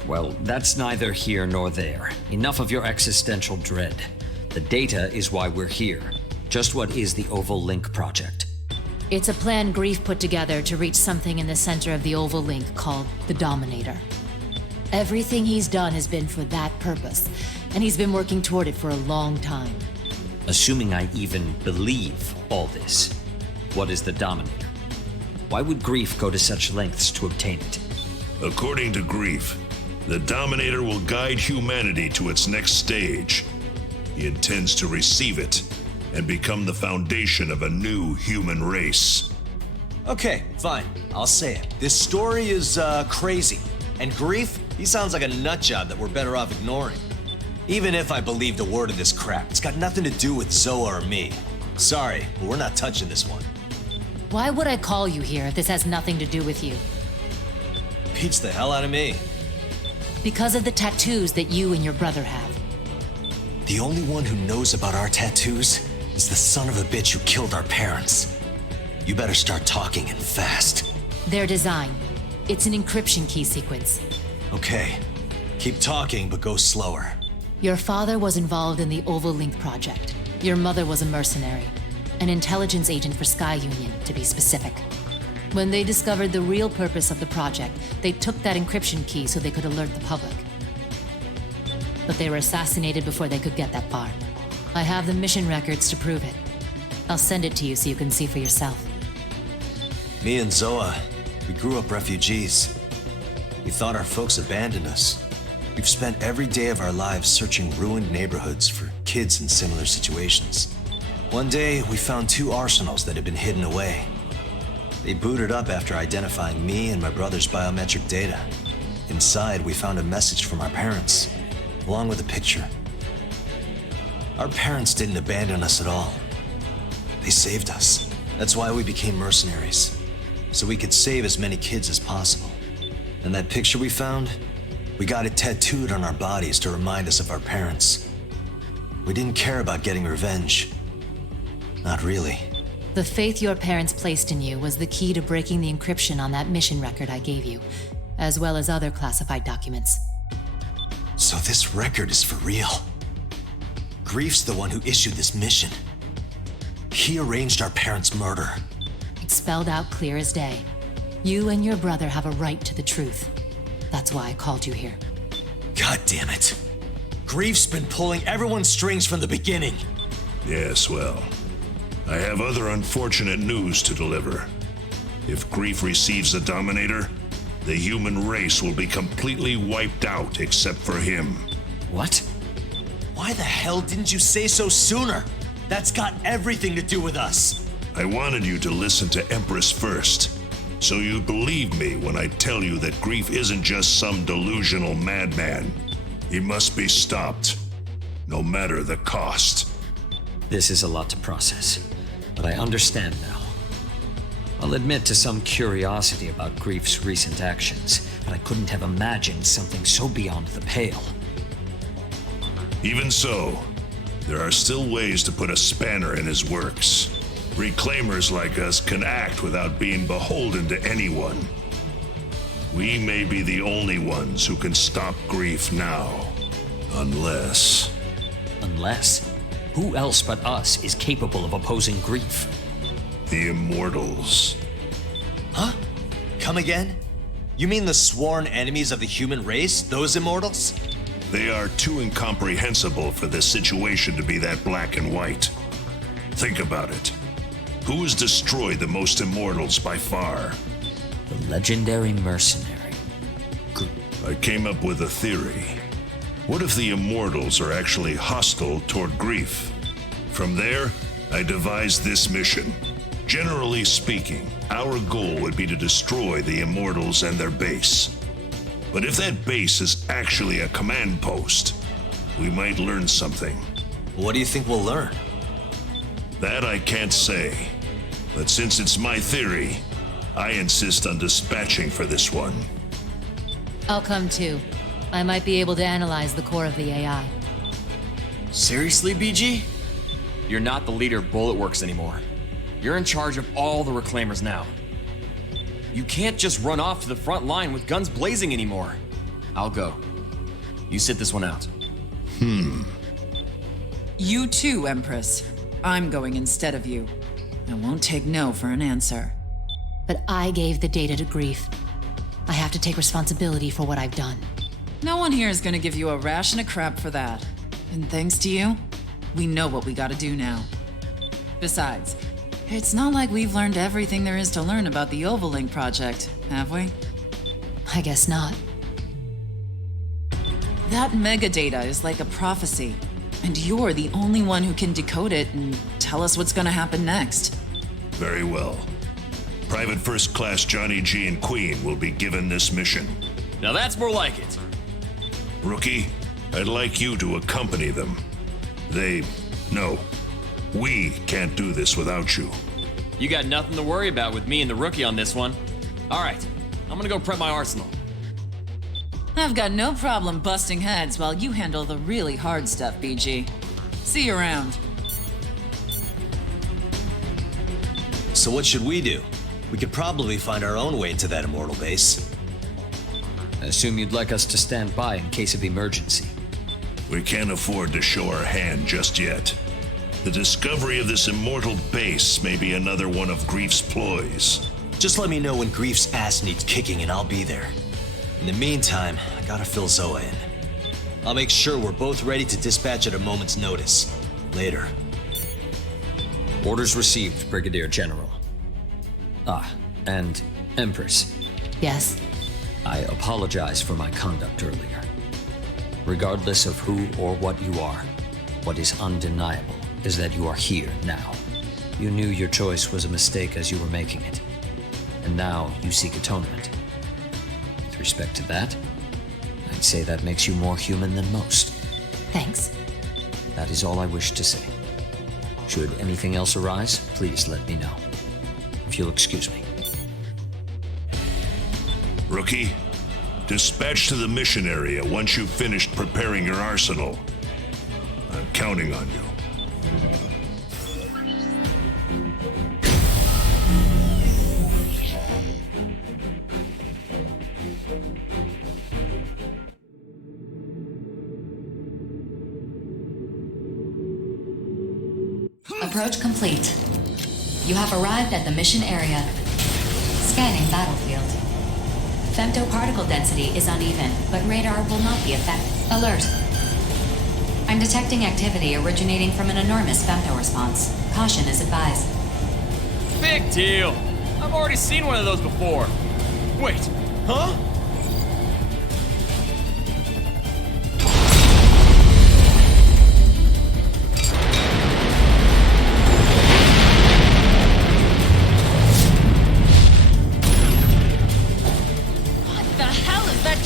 Well, that's neither here nor there. Enough of your existential dread. The data is why we're here. Just what is the Oval Link project? It's a plan Grief put together to reach something in the center of the Oval Link called the Dominator. Everything he's done has been for that purpose, and he's been working toward it for a long time. Assuming I even believe all this, what is the Dominator? Why would Grief go to such lengths to obtain it? According to Grief, the Dominator will guide humanity to its next stage. He intends to receive it and become the foundation of a new human race. Okay, fine. I'll say it. This story is, crazy. And Grief, he sounds like a nutjob that we're better off ignoring. Even if I believed a word of this crap, it's got nothing to do with Zoa or me. Sorry, but we're not touching this one. Why would I call you here if this has nothing to do with you? Beats the hell out of me. Because of the tattoos that you and your brother have. The only one who knows about our tattoos is the son of a bitch who killed our parents. You better start talking and fast. Their design. It's an encryption key sequence. Okay. Keep talking, but go slower. Your father was involved in the Oval Link project. Your mother was a mercenary. An intelligence agent for Sky Union, to be specific. When they discovered the real purpose of the project, they took that encryption key so they could alert the public. But they were assassinated before they could get that far. I have the mission records to prove it. I'll send it to you so you can see for yourself. Me and Zoa, we grew up refugees. We thought our folks abandoned us. We've spent every day of our lives searching ruined neighborhoods for kids in similar situations. One day, we found 2 arsenals that had been hidden away. They booted up after identifying me and my brother's biometric data. Inside, we found a message from our parents, along with a picture. Our parents didn't abandon us at all. They saved us. That's why we became mercenaries, so we could save as many kids as possible. And that picture we found, we got it tattooed on our bodies to remind us of our parents. We didn't care about getting revenge. Not really. The faith your parents placed in you was the key to breaking the encryption on that mission record I gave you, as well as other classified documents. So this record is for real. Grief's the one who issued this mission. He arranged our parents' murder. It's spelled out clear as day. You and your brother have a right to the truth. That's why I called you here. God damn it. Grief's been pulling everyone's strings from the beginning. Yes, well, I have other unfortunate news to deliver. If Grief receives the Dominator, the human race will be completely wiped out except for him. What? Why the hell didn't you say so sooner? That's got everything to do with us. I wanted you to listen to Empress first, so you believe me when I tell you that Grief isn't just some delusional madman. He must be stopped, no matter the cost. This is a lot to process, but I understand now. I'll admit to some curiosity about Grief's recent actions, but I couldn't have imagined something so beyond the pale. Even so, there are still ways to put a spanner in his works. Reclaimers like us can act without being beholden to anyone. We may be the only ones who can stop Grief now. Unless... Unless? Who else but us is capable of opposing Grief? The Immortals. Huh? Come again? You mean the sworn enemies of the human race, those Immortals? They are too incomprehensible for this situation to be that black and white. Think about it. Who has destroyed the most Immortals by far? The legendary mercenary. I came up with a theory. What if the Immortals are actually hostile toward Grief? From there, I devised this mission. Generally speaking, our goal would be to destroy the Immortals and their base. But if that base is actually a command post, we might learn something. What do you think we'll learn? That I can't say. But since it's my theory, I insist on dispatching for this one. I'll come too. I might be able to analyze the core of the AI. Seriously, BG? You're not the leader of Bulletworks anymore. You're in charge of all the Reclaimers now. You can't just run off to the front line with guns blazing anymore. I'll go. You sit this one out. You too, Empress. I'm going instead of you. I won't take no for an answer. But I gave the data to Grief. I have to take responsibility for what I've done. No one here is gonna give you a ration of crap for that. And thanks to you, we know what we gotta do now. Besides, it's not like we've learned everything there is to learn about the Ovalink project, have we? I guess not. That megadata is like a prophecy, and you're the only one who can decode it and tell us what's gonna happen next. Very well. Private First Class Johnny G and Queen will be given this mission. Now that's more like it. Rookie, I'd like you to accompany them. We can't do this without you. You got nothing to worry about with me and the Rookie on this one. All right, I'm gonna go prep my arsenal. I've got no problem busting heads while you handle the really hard stuff, BG. See you around. So what should we do? We could probably find our own way into that Immortal base. I assume you'd like us to stand by in case of emergency. We can't afford to show our hand just yet. The discovery of this Immortal base may be another one of Grief's ploys. Just let me know when Grief's ass needs kicking and I'll be there. In the meantime, I gotta fill Zoa in. I'll make sure we're both ready to dispatch at a moment's notice. Later. Orders received, Brigadier General. And Empress. Yes? I apologize for my conduct earlier. Regardless of who or what you are, what is undeniable is that you are here now. You knew your choice was a mistake as you were making it. and now you seek atonement. With respect to that, I'd say that makes you more human than most. Thanks. That is all I wish to say. Should anything else arise, please let me know. If you'll excuse me. Rookie, dispatch to the mission area once you've finished preparing your arsenal. I'm counting on you. Approach complete. You have arrived at the mission area. Scanning battlefield. Femto particle density is uneven, but radar will not be affected. Alert. I'm detecting activity originating from an enormous femto response. Caution is advised. Big deal. I've already seen one of those before. Wait, huh?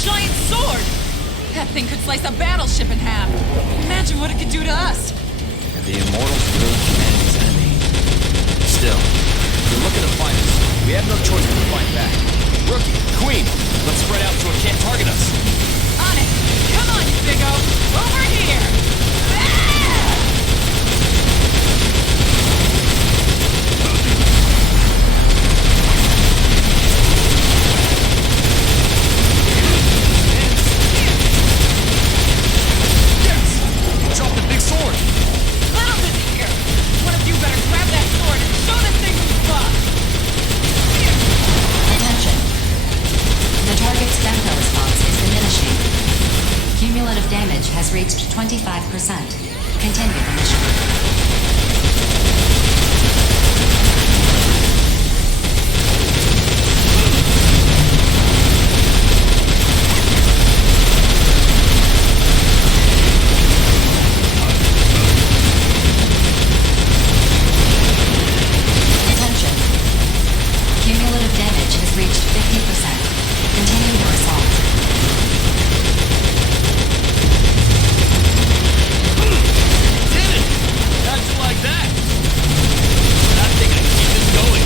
Giant sword! That thing could slice a battleship in half. Imagine what it could do to us. And the Immortals really humanity's enemy. Still, if you're looking to fight us, we have no choice but to fight back. Rookie, Queen, let's spread out so it can't target us. On it! Come on, you big-o! Over here! Drop the big sword! Clown's in here! One of you better grab that sword and show this thing who's boss! Attention. The target's femto response is diminishing. Cumulative damage has reached 25%. Continue the mission. Cumulative damage has reached 50%. Continue your assault. Did it! How'd you like that? I think I can keep this going.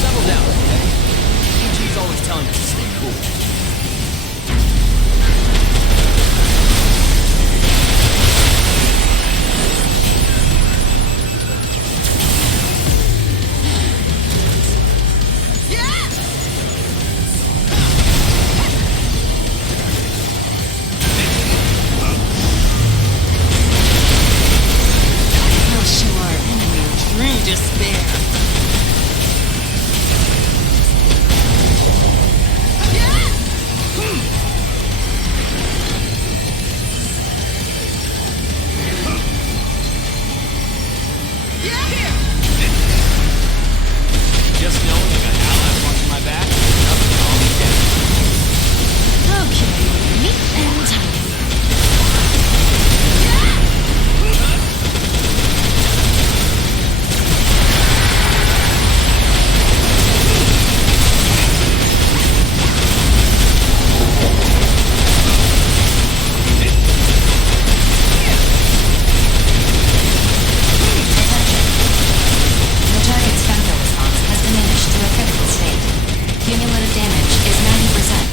Settle down, okay? PG's always telling us to stay cool. We'll show our enemy true despair. Just knowing you got allies watching my back, nothing can calm me down. Okay, neat and tidy. The target's femto response has diminished to a critical state. Cumulative damage is 90%.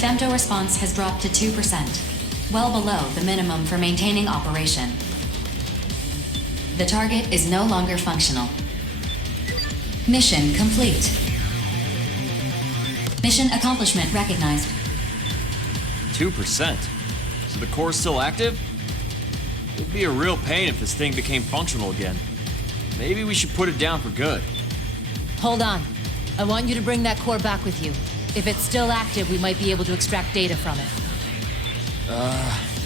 Femto response has dropped to 2%, well below the minimum for maintaining operation. The target is no longer functional. Mission complete. Mission accomplishment recognized. 2%? So the core's still active? It'd be a real pain if this thing became functional again. Maybe we should put it down for good. Hold on. I want you to bring that core back with you. If it's still active, we might be able to extract data from it.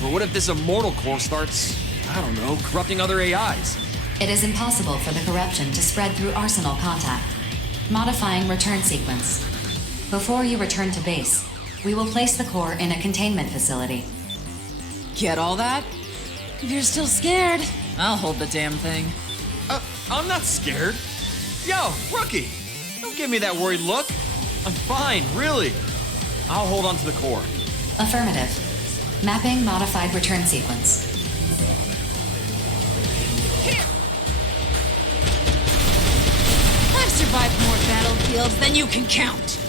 But what if this immortal core starts, I don't know, corrupting other AIs? It is impossible for the corruption to spread through Arsenal contact. Modifying return sequence. Before you return to base, we will place the core in a containment facility. Get all that? If you're still scared, I'll hold the damn thing. I'm not scared. Yo, Rookie! Don't give me that worried look. I'm fine, really. I'll hold on to the core. Affirmative. Mapping modified return sequence. I've survived more battlefields than you can count.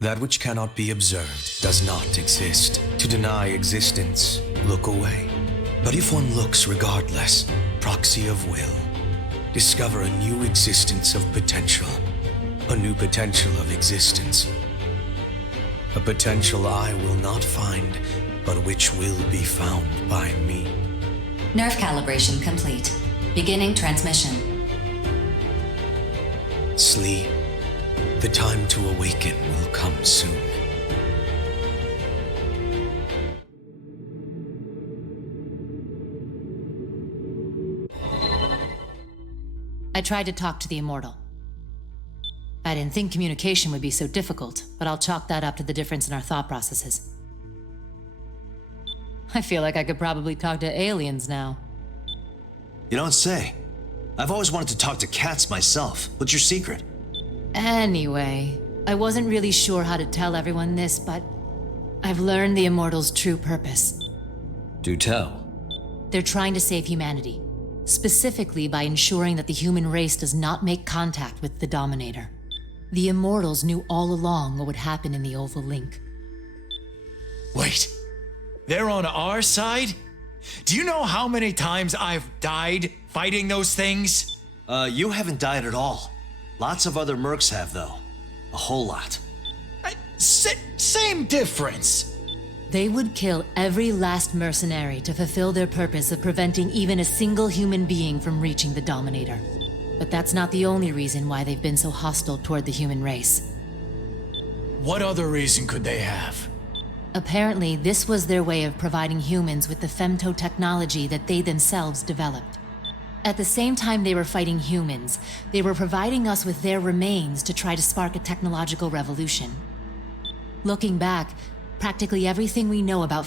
That which cannot be observed does not exist. To deny existence, look away. But if one looks regardless, proxy of will, discover a new existence of potential. A new potential of existence. A potential I will not find, but which will be found by me. Nerve calibration complete. Beginning transmission. Sleep. The time to awaken will come soon. I tried to talk to the Immortal. I didn't think communication would be so difficult, but I'll chalk that up to the difference in our thought processes. I feel like I could probably talk to aliens now. You don't say. I've always wanted to talk to cats myself. What's your secret? Anyway, I wasn't really sure how to tell everyone this, but I've learned the Immortal's true purpose. Do tell. They're trying to save humanity, specifically by ensuring that the human race does not make contact with the Dominator. The Immortals knew all along what would happen in the Oval Link. Wait, they're on our side? Do you know how many times I've died fighting those things? You haven't died at all. Lots of other mercs have, though. A whole lot. Same difference. They would kill every last mercenary to fulfill their purpose of preventing even a single human being from reaching the Dominator. But that's not the only reason why they've been so hostile toward the human race. What other reason could they have? Apparently, this was their way of providing humans with the femto technology that they themselves developed. At the same time they were fighting humans, they were providing us with their remains to try to spark a technological revolution. Looking back, practically everything we know about